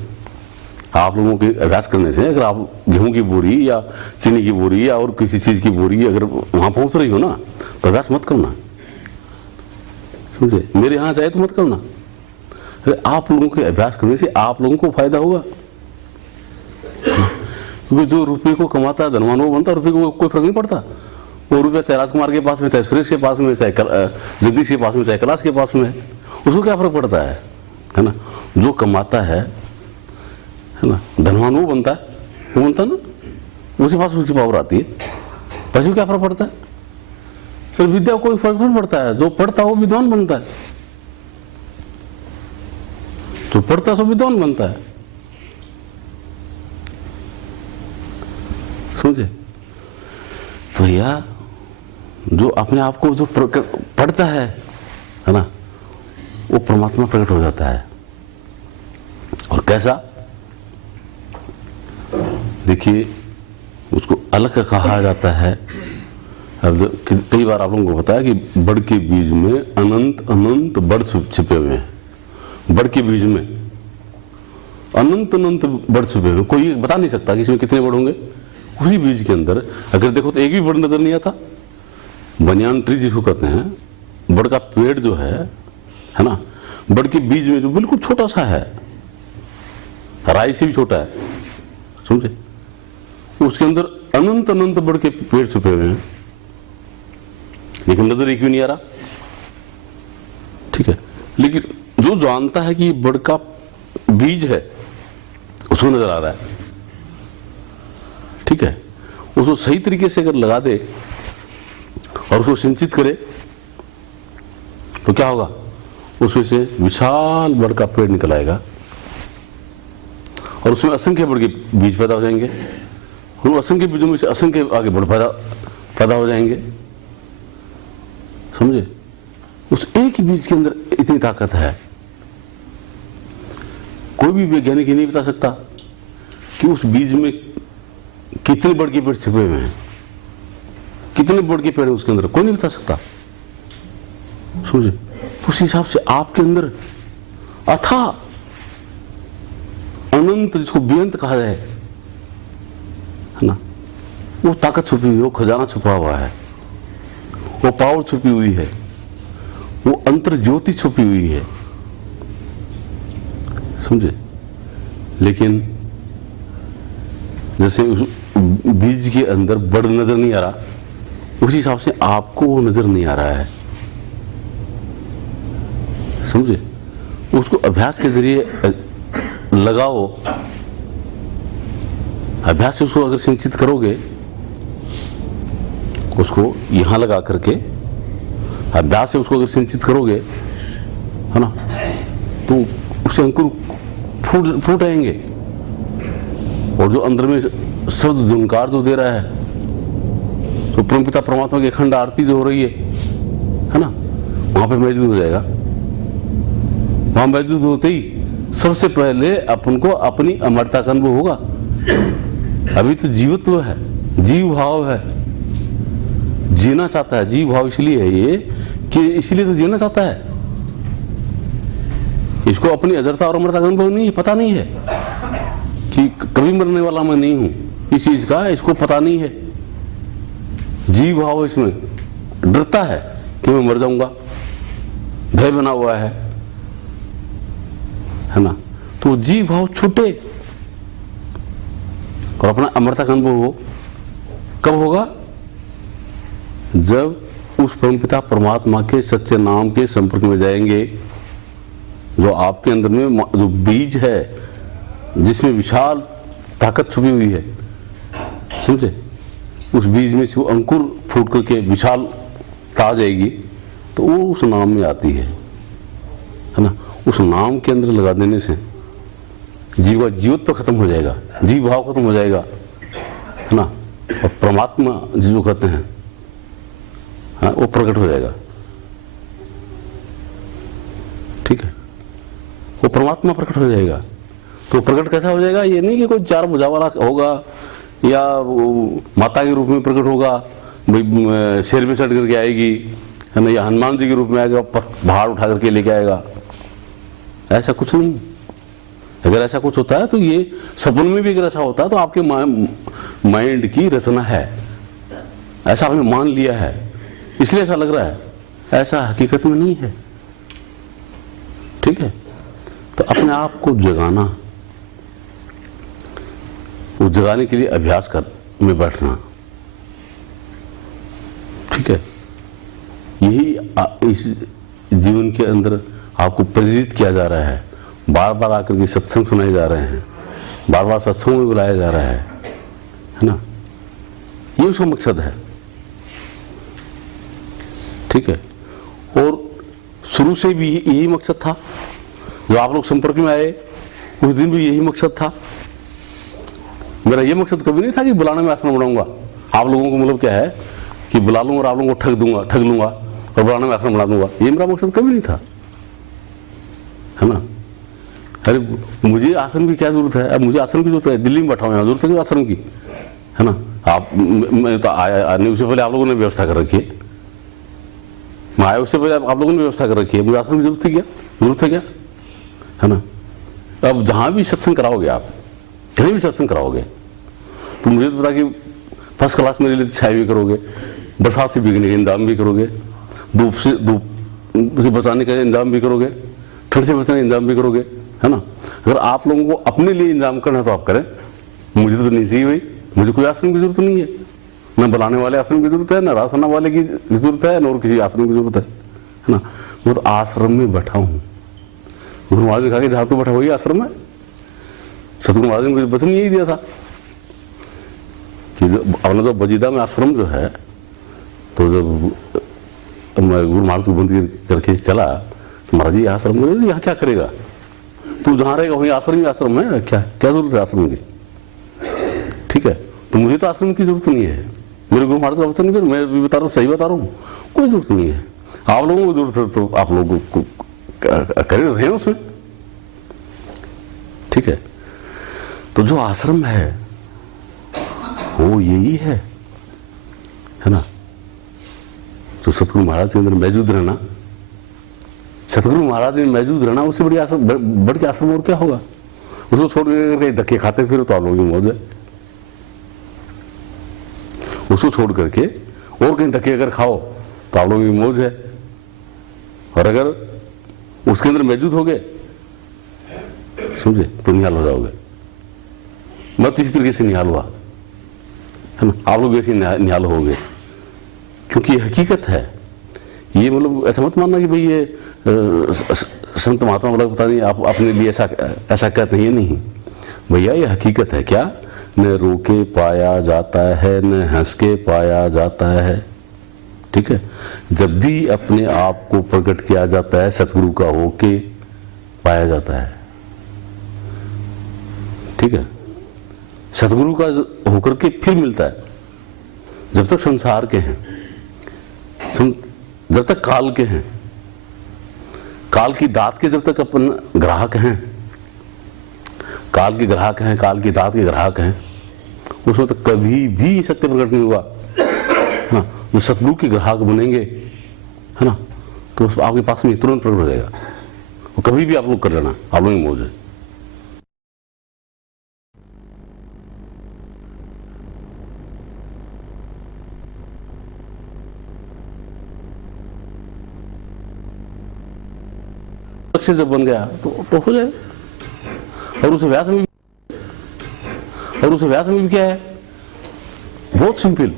आप लोगों के अभ्यास करने से, अगर आप गेहूं की बोरी या चीनी की बोरी या और किसी चीज की बोरी अगर वहां पहुंच रही हो ना, तो अभ्यास मत करना। समझे? मेरे यहां जाए तो मत करना। अरे आप लोगों के अभ्यास करने से आप लोगों को फायदा होगा, क्योंकि जो रुपये को कमाता है धनवान वो बनता है, रुपये को कोई फर्क नहीं पड़ता। वो रुपया चाहे राजकुमार के पास में, चाहे सुरेश के पास में, चाहे जगदीश के पास में, चाहे कैलाश के पास में, उसको क्या फर्क पड़ता है ना? जो कमाता है ना, धनवान वो बनता है, वो बनता है ना, उसके पास उसकी पावर आती है। पैसे को क्या फर्क पड़ता है? फिर विद्या को कोई फर्क नहीं पड़ता है, जो पढ़ता है वो विद्वान बनता है, जो पढ़ता है सब विद्वान बनता है। समझे? तो भैया जो अपने आप को जो पढ़ता है ना, वो परमात्मा प्रकट हो जाता है। और कैसा? देखिए, उसको अलग कहा जाता है। अब कई बार आप लोगों को पता है कि बड़ के बीज में अनंत अनंत बड़ छिपे हुए हैं। बड़ के बीज में अनंत अनंत बड़ छिपे हुए, कोई बता नहीं सकता कि इसमें कितने बड़ होंगे। उसी बीज के अंदर अगर देखो तो एक भी बड़ नजर नहीं आता। बनियान ट्री जिसको कहते हैं, बड़ का पेड़ जो है ना, बड़ के बीज में जो बिल्कुल छोटा सा है, राई से भी छोटा है, समझे, उसके अंदर अनंत अनंत बड़ के पेड़ छुपे हुए हैं, लेकिन नजर एक भी नहीं आ रहा। ठीक है, लेकिन जो जानता है कि ये बड़ का बीज है उसको नजर आ रहा है। ठीक है, उसको सही तरीके से अगर लगा दे और उसको सिंचित करे तो क्या होगा? उसमें से विशाल बड़ का पेड़ निकल आएगा और उसमें असंख्य बड़ के बीज पैदा हो जाएंगे। उन असंख्य बीजों में से असंख्य आगे बड़ पैदा हो जाएंगे। समझे? उस एक ही बीज के अंदर इतनी ताकत है, कोई भी वैज्ञानिक ये नहीं बता सकता कि उस बीज में कितने बड़ के पेड़ छिपे हुए हैं, कितने बड़ के पेड़ है उसके अंदर, कोई नहीं बता सकता। समझे? उस हिसाब से आपके अंदर अथाह अनंत, जिसको बेअंत कहा जाए, है ना, वो ताकत छुपी हुई है, वो खजाना छुपा हुआ है, वो पावर छुपी हुई है, वो अंतर ज्योति छुपी हुई है। समझे? लेकिन जैसे उस बीज के अंदर बड़ नजर नहीं आ रहा, उसी हिसाब से आपको वो नजर नहीं आ रहा है। समझे? उसको अभ्यास के जरिए लगाओ, अभ्यास से उसको अगर सिंचित करोगे, उसको यहां लगा करके अभ्यास से उसको अगर सिंचित करोगे, है ना, तो उससे अंकुर फूट आएंगे। और जो अंदर में शब्द धुनकार जो दे रहा है, तो परमपिता परमात्मा की अखंड आरती जो हो रही है ना, वहां पे मौजूद हो जाएगा। वहां मौजूद होते ही सबसे पहले अपन को अपनी अमरता का अनुभव होगा। अभी तो जीवत्व है, जीव भाव है, जीना चाहता है। जीव भाव इसलिए है ये कि इसलिए तो जीना चाहता है, इसको अपनी अजरता और अमरता का अनुभव नहीं है, पता नहीं है कि कभी मरने वाला मैं नहीं हूं, इस चीज का इसको पता नहीं है। जीव भाव इसमें डरता है कि मैं मर जाऊंगा, भय बना हुआ है ना। तो जीव भाव छूटे और अपना अमरता का अनुभव हो। कब होगा? जब उस परमपिता परमात्मा के सच्चे नाम के संपर्क में जाएंगे। जो आपके अंदर में जो बीज है, जिसमें विशाल ताकत छुपी हुई है, समझे, उस बीज में से वो अंकुर फूट करके विशाल सत्ता आ जाएगी तो वो उस नाम में आती है ना। उस नाम के अंदर लगा देने से जीव का जीवत्व तो खत्म हो जाएगा, जीव भाव खत्म हो जाएगा, है ना। और परमात्मा जिसको कहते हैं, हाँ, वो प्रकट हो जाएगा। ठीक है, वो परमात्मा प्रकट हो जाएगा। तो प्रकट कैसा हो जाएगा? ये नहीं कि कोई चार भुजा वाला होगा या माता के रूप में प्रकट होगा, भाई शेर पे चढ़ करके आएगी, है ना, या हनुमान जी के रूप में आएगा, पहाड़ उठा करके लेके आएगा। ऐसा कुछ नहीं। अगर ऐसा कुछ होता है तो ये सपन में भी अगर ऐसा होता है तो आपके माइंड की रचना है, ऐसा आपने मान लिया है, इसलिए ऐसा लग रहा है, ऐसा हकीकत में नहीं है। ठीक है, तो अपने आप को जगाना, वो जगाने के लिए अभ्यास कर में बैठना। ठीक है, यही इस जीवन के अंदर आपको प्रेरित किया जा रहा है। बार बार आकर के सत्संग सुनाए जा रहे हैं, बार बार सत्संग में बुलाया जा रहा है ना। ये उसका मकसद है। ठीक है, और शुरू से भी यही मकसद था। जब आप लोग संपर्क में आए उस दिन भी यही मकसद था। मेरा ये मकसद कभी नहीं था कि बुलाने में आश्रम बनाऊंगा। आप लोगों को मतलब क्या है कि बुला लूंगा और आप लोगों को ठग लूंगा और बुलाने में आश्रम बना दूंगा, ये मेरा मकसद कभी नहीं था, है ना। अरे मुझे आश्रम की क्या जरूरत है? अब मुझे आश्रम की जरूरत है, दिल्ली में बैठा हूं, यहाँ जरूरत है आश्रम की, है ना। आप मैं तो आने उससे पहले आप लोगों ने व्यवस्था कर रखी है, मैं आया उससे पहले आप लोगों ने व्यवस्था कर रखी है, मुझे आश्रम की जरूरत है क्या? जरूरत है क्या, है ना। अब जहां भी सत्संग कराओगे, आप कहीं भी सत्संग कराओगे तो मुझे तो पता कि फर्स्ट क्लास मेरे लिए छाया भी करोगे, बरसात से भीगने का इंतजाम भी करोगे, धूप से बचाने का इंतजाम भी करोगे, ठंड से बचने का इंतजाम भी करोगे, है ना। अगर आप लोगों को अपने लिए इंतजाम करना है तो आप करें, मुझे तो नहीं चाहिए भाई। मुझे कोई आश्रम की जरूरत नहीं है, न बुलाने वाले आश्रम की जरूरत है, न रासना वाले की जरूरत है, न और किसी आश्रम की जरूरत है ना। मैं तो आश्रम में बैठा हूँ। गुरु महाराज ने कहा कि जहां तो बैठा वही आश्रम है। सतगुरु महाराज ने मुझे वचन यही दिया था कि अपना तो बजीदा में आश्रम जो है, तो जब मैं गुरु महाराज को बंद करके चला तो महाराज जी आश्रम में यहाँ क्या करेगा? तू जहाँ रहेगा वही आश्रम ही आश्रम है, क्या क्या जरूरत है आश्रम की? ठीक है, तो मुझे तो आश्रम की जरूरत नहीं है। मेरे गुरु महाराज का वचन भी मैं भी बता रहा हूँ, सही बता रहा हूँ, कोई जरूरत नहीं है। आप लोगों को जरूरत है तो आप लोगों को करे रहे उसमें। ठीक है, तो जो आश्रम है वो यही है ना। तो सतगुरु महाराज के अंदर मौजूद रहना, सतगुरु महाराज में मौजूद रहना, उससे बड़ी आश्रम बढ़ के आश्रम और क्या होगा? उसको छोड़ करके धक्के खाते फिर तो आप लोगों की मौज है। उसको छोड़ करके और कहीं धक्के अगर खाओ तो आप लोगों की मौज है। और अगर उसके अंदर मौजूद हो गए, समझे, तो निहाल हो जाओगे। मैं तो इसी तरीके से निहाल हुआ, है ना। आप लोग ऐसे निहाल हो गए, क्योंकि ये हकीकत है। ये मतलब ऐसा मत मानना कि भाई ये संत महात्मा वाला पता नहीं आप अपने लिए ऐसा कहते हैं, ये नहीं भैया, ये हकीकत है। क्या? न रोके पाया जाता है, न हंस के पाया जाता है। ठीक है, जब भी अपने आप को प्रकट किया जाता है, सतगुरु का होके पाया जाता है। ठीक है, सतगुरु का होकर के फिर मिलता है। जब तक संसार के हैं, जब तक काल के हैं, काल की दात के जब तक अपन ग्राहक हैं, काल के ग्राहक हैं, काल की दात के ग्राहक हैं, उसमें तो कभी भी सत्य प्रकट नहीं हुआ। हाँ, जो सतगुरु के ग्राहक बनेंगे, है ना, तो आपके पास में तुरंत प्रकट हो जाएगा। वो कभी भी आप लोग कर लेना, आप लोग मौज है। से जब बन गया तो हो जाए। और उस अभ्यास में भी क्या है? बहुत सिंपल।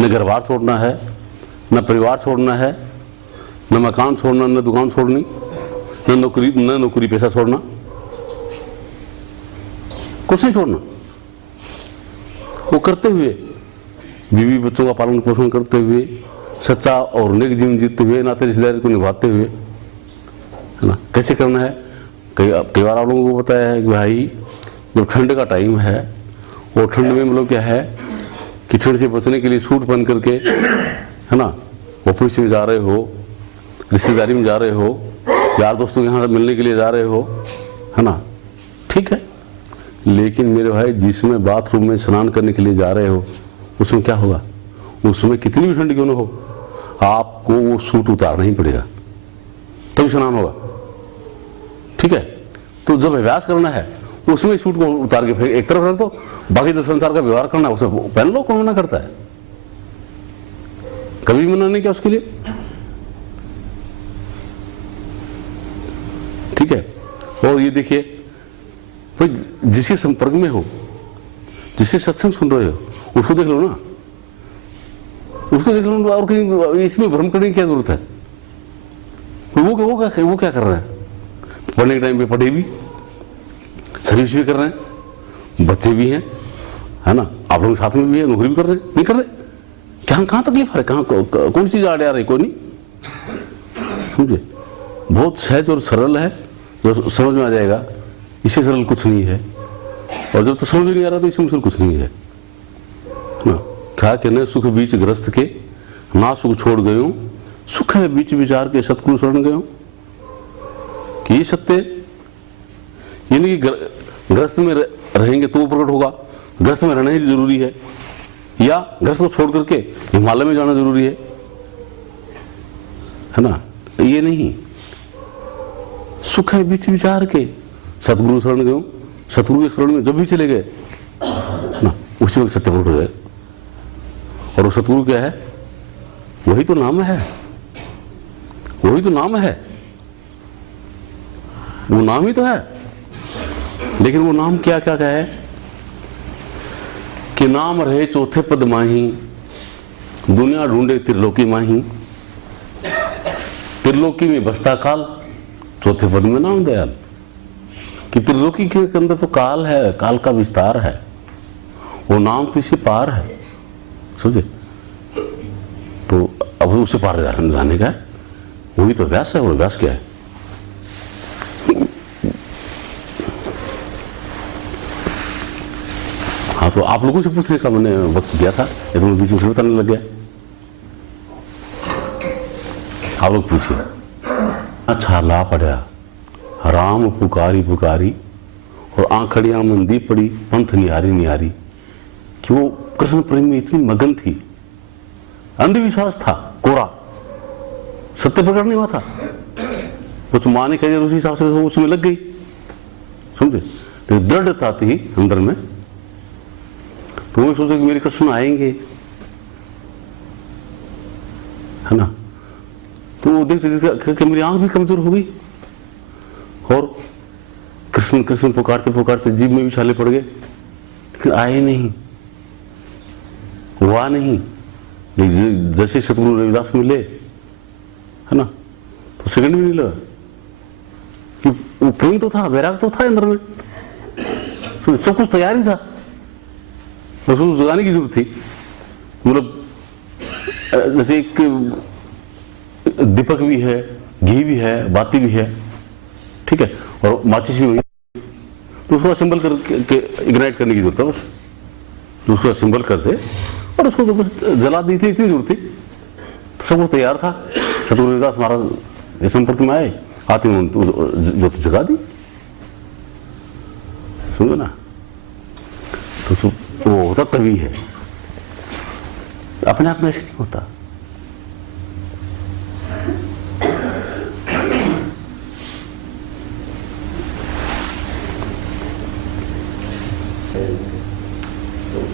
न घर बार छोड़ना है, न परिवार छोड़ना है, न मकान छोड़ना, न दुकान छोड़नी, न नौकरी पैसा छोड़ना, कुछ नहीं छोड़ना। वो करते हुए, बीवी बच्चों का पालन पोषण करते हुए, सच्चा और नेक जीवन जीते हुए, नाते रिश्तेदारी को निभाते हुए, है ना। कैसे करना है, कई बार आप लोगों को बताया है कि भाई जब ठंड का टाइम है और ठंड में मतलब क्या है कि ठंड से बचने के लिए सूट पहन करके, है ना, ऑफिस में जा रहे हो, रिश्तेदारी में जा रहे हो, यार दोस्तों के यहाँ मिलने के लिए जा रहे हो, है ना, ठीक है। लेकिन मेरे भाई जिसमें बाथरूम में स्नान करने के लिए जा रहे हो उसमें क्या होगा, उसमें कितनी भी ठंड क्यों ना हो आपको वो सूट उतारना ही पड़ेगा, तभी स्नान होगा, ठीक है। तो जब अभ्यास करना है उसमें सूट को उतार के फिर एक तरफ रख दो, बाकी जो संसार का व्यवहार करना है उसे पहन लो, कौन मना करता है, कभी मना नहीं किया उसके लिए, ठीक है। और ये देखिए भाई जिसके संपर्क में हो, जिससे सत्संग सुन रहे हो उसको देख लो ना, उसको देख लो, और कहीं इसमें भ्रम करने की क्या जरूरत है। वो क्या कर रहे हैं, पढ़ने के टाइम पे पढ़े भी, सर्विस भी कर रहे हैं, बच्चे भी हैं, है ना, आप लोग साथ में भी है, नौकरी भी कर रहे हैं, नहीं कर रहे, क्या कहाँ तकलीफ है, कहाँ कौन सी चीज आड़े आ रही, कोई नहीं, समझे। बहुत सहज और सरल है, जो समझ में आ जाएगा, इससे सरल कुछ नहीं है, और जब तो समझ में नहीं आ रहा तो इससे मुश्किल कुछ नहीं है ना। क्या कहने सुख बीच ग्रस्त के ना सुख छोड़ गयो, सुख है बीच विचार के सतगुरु शरण गयो, कि ये सत्य यानी कि ग्रस्त में रहेंगे तो प्रकट होगा, ग्रस्त में रहना ही जरूरी है, या ग्रस्त को छोड़ करके हिमालय में जाना जरूरी है ना, ये नहीं। सुख है बीच विचार के सतगुरु शरण गयो, सतगुरु के शरण में जब भी चले गए ना उसी वक्त सत्य प्रकट हो जाए। और वो सतगुरु क्या है, वही तो नाम है, वही तो नाम है, वो नाम ही तो है। लेकिन वो नाम क्या क्या है कि नाम रहे चौथे पद माही, दुनिया ढूंढे त्रिलोकी माही, त्रिलोकी में बसता काल, चौथे पद में नाम दयाल। कि त्रिलोकी के अंदर तो काल है, काल का विस्तार है, वो नाम तो इसे पार है, समझे। तो अब उसे पार जाने का है, वही तो व्यास है। वो व्यास क्या है, हाँ तो आप लोगों से पूछने का मैंने वक्त दिया था, ये तो मैं बीच में बताने लग गया। आप लोग पूछिए। अच्छा ला पड़ा राम पुकारी पुकारी और आंखड़ियां मंदी पड़ी पंथ निहारी निहारी, कि वो कृष्ण प्रेम में इतनी मगन थी, अंधविश्वास था कोरा, सत्य प्रकट नहीं हुआ था, कुछ माँ ने कह उसी हिसाब से वो उसमें लग गई, समझे। तो दृढ़ता थी अंदर में, तो वो सोचा कि मेरे कृष्ण आएंगे, है ना। तो वो देखते देखते कि मेरी आंख भी कमजोर हो गई, और कृष्ण कृष्ण पुकारते पुकारते जीभ में भी छाले पड़ गए, लेकिन आए नहीं, हुआ नहीं। जैसे सतगुरु रविदास मिले, है ना, तो सेकंड भी नहीं लगा कि वो प्रेम तो था, वैराग तो था अंदर में, सब कुछ तैयारी था, बस उसको जगाने की जरूरत थी। मतलब जैसे एक दीपक भी है, घी भी है, बाती भी है, ठीक है, और माचिस भी हुई, तो उसको सिंबल करके इग्नाइट करने की जरूरत है, बस तो उसको सिंबल कर दे और उसको तो बस जला दी थी, इतनी जरूरत थी, तो सब कुछ तैयार था। सतगुरु रविदास महाराज संपर्क में आए, आते उन्होंने ज्योत जगा दी, सुनो ना। तो वो होता तभी है, अपने आप में ऐसे नहीं होता।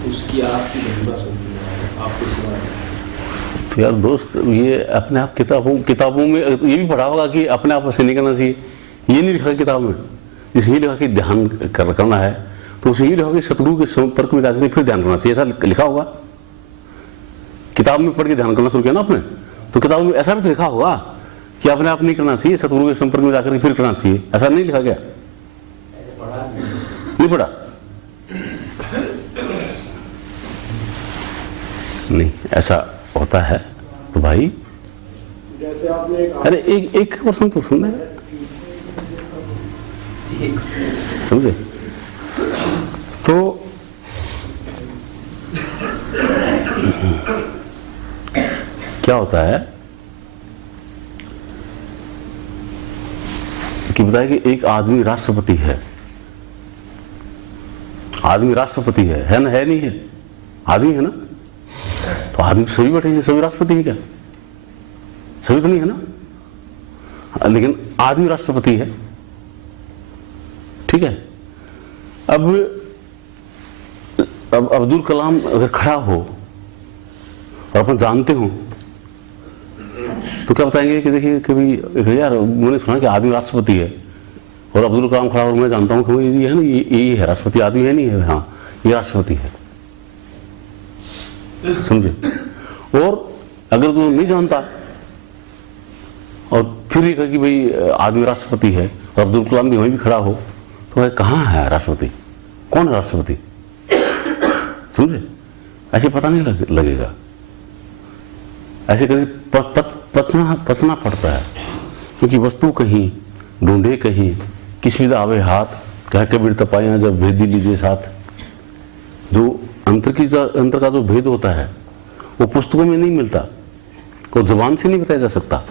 उसकी आपकी महिमा सुनती है, आपको सुना। तो यार दोस्त, ये अपने आप किताबों में ये भी पढ़ा होगा कि अपने आप से नहीं करना चाहिए, ये नहीं लिखा किताब में। इसमें लिखा कि ध्यान करना है, तो उसमें ये लिखा कि सतगुरु के संपर्क में जाकर फिर ध्यान करना चाहिए, ऐसा लिखा होगा। किताब में पढ़ के ध्यान करना शुरू किया ना आपने, तो किताब में ऐसा भी तो लिखा होगा कि अपने आप नहीं करना चाहिए, सतगुरु के संपर्क में जाकर फिर करना चाहिए, ऐसा नहीं लिखा गया? नहीं पढ़ा? नहीं, ऐसा होता है। तो तो भाई जैसे आपने अरे एक प्रश्न तो सुनना है, समझे? तो क्या होता है कि बताए कि एक आदमी राष्ट्रपति है, आदमी राष्ट्रपति है ना? है नहीं है? आदमी है ना? तो आदमी सभी बैठे हैं, सभी राष्ट्रपति है क्या? सभी तो नहीं है ना, लेकिन आदमी राष्ट्रपति है, ठीक है? अब अब्दुल कलाम अगर खड़ा हो और अपन जानते हो तो क्या बताएंगे कि देखिए कभी यार मैंने सुना कि आदमी राष्ट्रपति है, और अब्दुल कलाम खड़ा और मैं जानता हूँ कि ये है ना, ये है राष्ट्रपति, आदमी है नहीं है, हाँ ये राष्ट्रपति है, समझे? और अगर तू नहीं जानता और फिर ये कहा कि भाई आदमी राष्ट्रपति है और अब्दुल कलाम भी वहीं भी खड़ा हो, तो भाई कहाँ है राष्ट्रपति, कौन है राष्ट्रपति, समझे? ऐसे पता नहीं लगेगा, ऐसे कभी पचना पड़ता है, क्योंकि वस्तु कहीं ढूंढे कहीं किस विधा आवे हाथ, कह कबीर तपाया जब भेदी लीजिए साथ। जो अंतर का जो भेद होता है वो पुस्तकों में नहीं मिलता, वो जुबान से नहीं बताया जा सकता,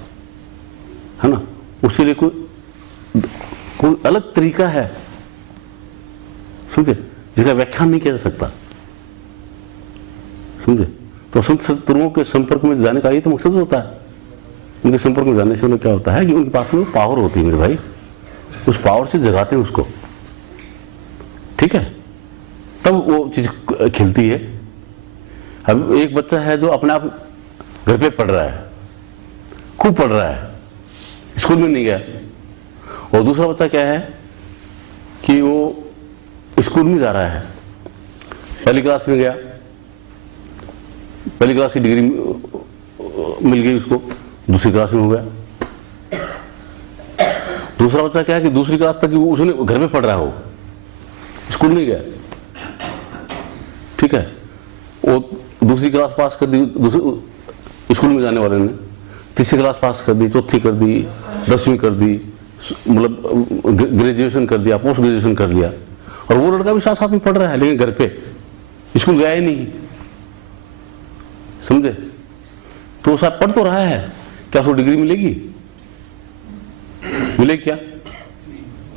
है ना? उसके लिए कोई अलग तरीका है, समझे, जिसका व्याख्यान नहीं किया जा सकता, समझे? तो संत सत्संगों के संपर्क में जाने का ये तो मकसद होता है। उनके संपर्क में जाने से उन्हें क्या होता है कि उनके पास में पावर होती है मेरे भाई, उस पावर से जगाते हैं उसको, ठीक है? तब वो चीज खिलती है। अब एक बच्चा है जो अपने आप घर पे पढ़ रहा है, खूब पढ़ रहा है, स्कूल में नहीं गया, और दूसरा बच्चा क्या है कि वो स्कूल में जा रहा है, पहली क्लास में गया, पहली क्लास की डिग्री मिल गई उसको, दूसरी क्लास में हो गया। दूसरा बच्चा क्या है कि दूसरी क्लास तक उसने घर में पढ़ रहा हो, स्कूल नहीं गया, ठीक है? वो दूसरी क्लास पास कर दी, दूसरे स्कूल में जाने वाले ने तीसरी क्लास पास कर दी, चौथी कर दी, 10वीं कर दी, मतलब ग्रेजुएशन कर दिया, पोस्ट ग्रेजुएशन कर लिया, और वो लड़का भी साथ साथ में पढ़ रहा है, लेकिन घर पे स्कूल गया ही नहीं, समझे? तो साहब पढ़ तो रहा है, क्या उसको डिग्री मिलेगी? मिलेगी क्या?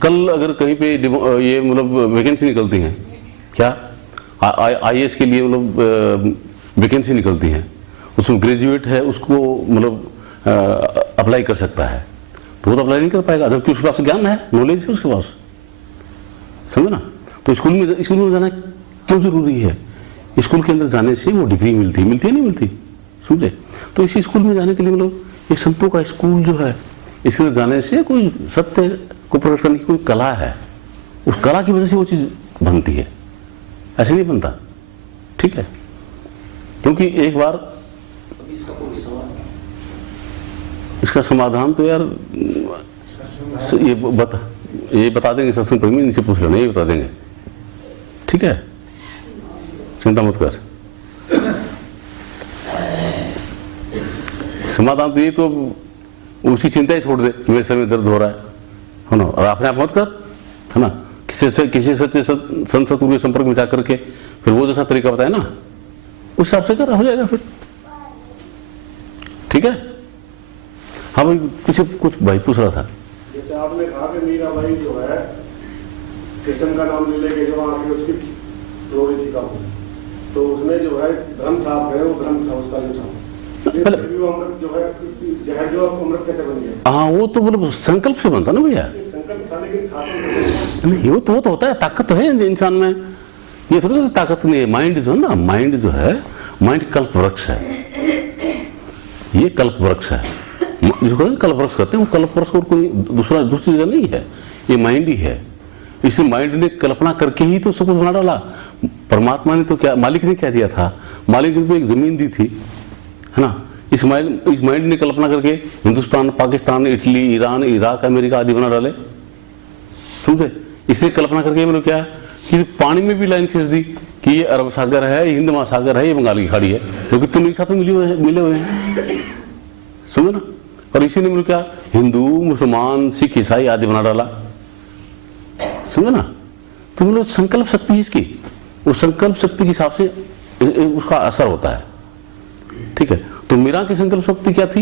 कल अगर कहीं पे ये मतलब वैकेंसी निकलती हैं, क्या IAS के लिए मतलब वैकेंसी निकलती हैं, उसमें ग्रेजुएट है उसको मतलब अप्लाई कर सकता है, तो वो तो अप्लाई नहीं कर पाएगा जबकि उसके पास ज्ञान है, नॉलेज है उसके पास, समझे ना? तो स्कूल में जाना क्यों जरूरी है? स्कूल के अंदर जाने से वो डिग्री मिलती है नहीं मिलती, समझे? तो इसी स्कूल में जाने के लिए मतलब ये संतों का स्कूल जो है, इसके अंदर जाने से कोई सत्य को प्रकट करने की कोई कला है, उस कला की वजह से वो चीज बनती है, ऐसे नहीं बनता, ठीक है? क्योंकि एक बार इसका कोई सवाल, इसका समाधान तो यार ये बता देंगे सत्संग में, नीचे पूछ लेना, ये बता देंगे, ठीक है? चिंता मत कर। समाधान तो ये तो उसकी चिंता ही छोड़ दे, मेरे सर में दर्द हो रहा है ना, और अपने आप मत कर, है ना? किसी सच्चे संत सतगुरु के संपर्क में जाकर के फिर वो जैसा तरीका बताया ना उस हिसाब से कर, हो जाएगा फिर, ठीक है? हाँ भाई कुछ भाई पूछ रहा था। जैसे आपने कहा कि मीरा भाई जो है कृष्ण का नाम ले लेके जो वहाँ पे उसकी रोड़ी थी का, तो उसमें जो है धर्म था, वो धर्म था उसका जो था, अमृत जो है जहर जो अमृत कैसे बन गया? हाँ वो तो मतलब संकल्प से बनता ना भैया, संकल्प था, लेकिन था नहीं, वो तो होता है, ताकत तो है इंसान में, ये थोड़ी ताकत नहीं है। माइंड जो है ना, माइंड जो है, माइंड कल्प वृक्ष है, ये कल्प वृक्ष है, जिसको कल्प वृक्ष कहते हैं, वो कल्प वृक्ष और कोई दूसरी जगह नहीं है, ये माइंड ही है। इसे माइंड ने कल्पना करके ही तो सब कुछ बना डाला। परमात्मा ने तो क्या, मालिक ने क्या दिया था? मालिक ने तो एक जमीन दी थी, है ना? इस माइंड ने कल्पना करके Hindustan, Pakistan, Italy, Iran, Iraq, America आदि बना डाले, समझे? इसलिए कल्पना करके मतलब क्या कि पानी में भी लाइन खींच दी कि ये अरब सागर है, ये हिंद महासागर है, ये बंगाल की खाड़ी है, क्योंकि तुम एक साथ में मिले हुए हैं, समझो ना। और इसी ने मुझे क्या हिंदू मुसलमान सिख ईसाई आदि बना डाला, समझो ना। तो मतलब संकल्प शक्ति इसकी, उस संकल्प शक्ति के हिसाब से उसका असर होता है, ठीक है। तो मीरा की संकल्प शक्ति क्या थी,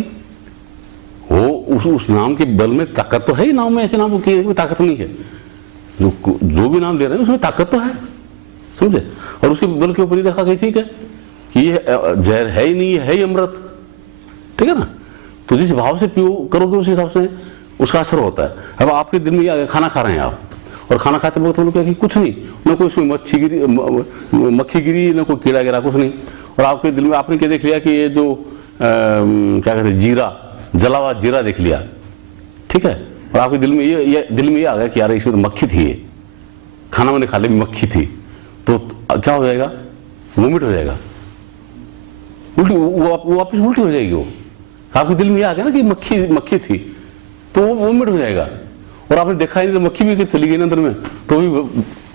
वो उस नाम के बल में ताकत तो है ही, नाम में ऐसे नाम की ताकत नहीं है, जो भी नाम ले रहे हैं उसमें ताकत तो है, समझे। और उसके बल के ऊपर ही देखा गई, ठीक है, कि ये जहर है ही नहीं, है ही अमृत, ठीक है ना। तो जिस भाव से पियो करोगे उस हिसाब से उसका असर होता है। अब आपके दिल में ये आ गया, खाना खा रहे हैं आप, और खाना खाते वक्त क्या कि कुछ नहीं, न कोई उसमें मक्खी गिरी, न कोई कीड़ा गिरा, कुछ नहीं, और आपके दिल में आपने क्या देख लिया कि ये जो क्या कहते हैं जीरा, जला हुआ जीरा देख लिया, ठीक है। और आपके दिल में ये आ गया कि यार इसमें तो मक्खी थी, ये खाना मैंने खा लिया, मक्खी थी, तो क्या हो जाएगा, वोमिट हो जाएगा, उल्टी, वो वापस उल्टी हो जाएगी। वो आपके दिल में ये आ गया ना कि मक्खी थी, तो वो वोमिट हो जाएगा। और आपने देखा ही नहीं तो मक्खी भी चली गई ना अंदर में, तो भी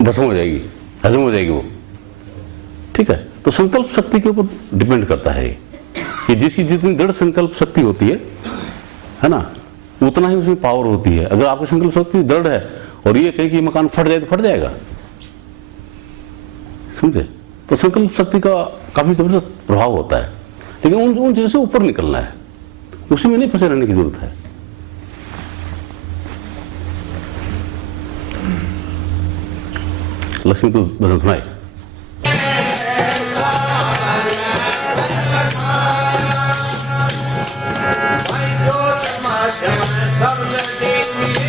भस्म हो जाएगी, हजम हो जाएगी वो, ठीक है। तो संकल्प शक्ति के ऊपर डिपेंड करता है कि जिसकी जितनी दृढ़ संकल्प शक्ति होती है ना, उतना ही उसमें पावर होती है। अगर आपकी संकल्प शक्ति दृढ़ है और ये कहे कि मकान फट जाए तो फट जाएगा, समझे। तो संकल्प शक्ति का काफी जबरदस्त प्रभाव होता है, लेकिन उन चीजों से ऊपर निकलना है, उसी में नहीं फंसे रहने की जरूरत है। लक्ष्मी तो भजन सुनाए। जो समाज में सब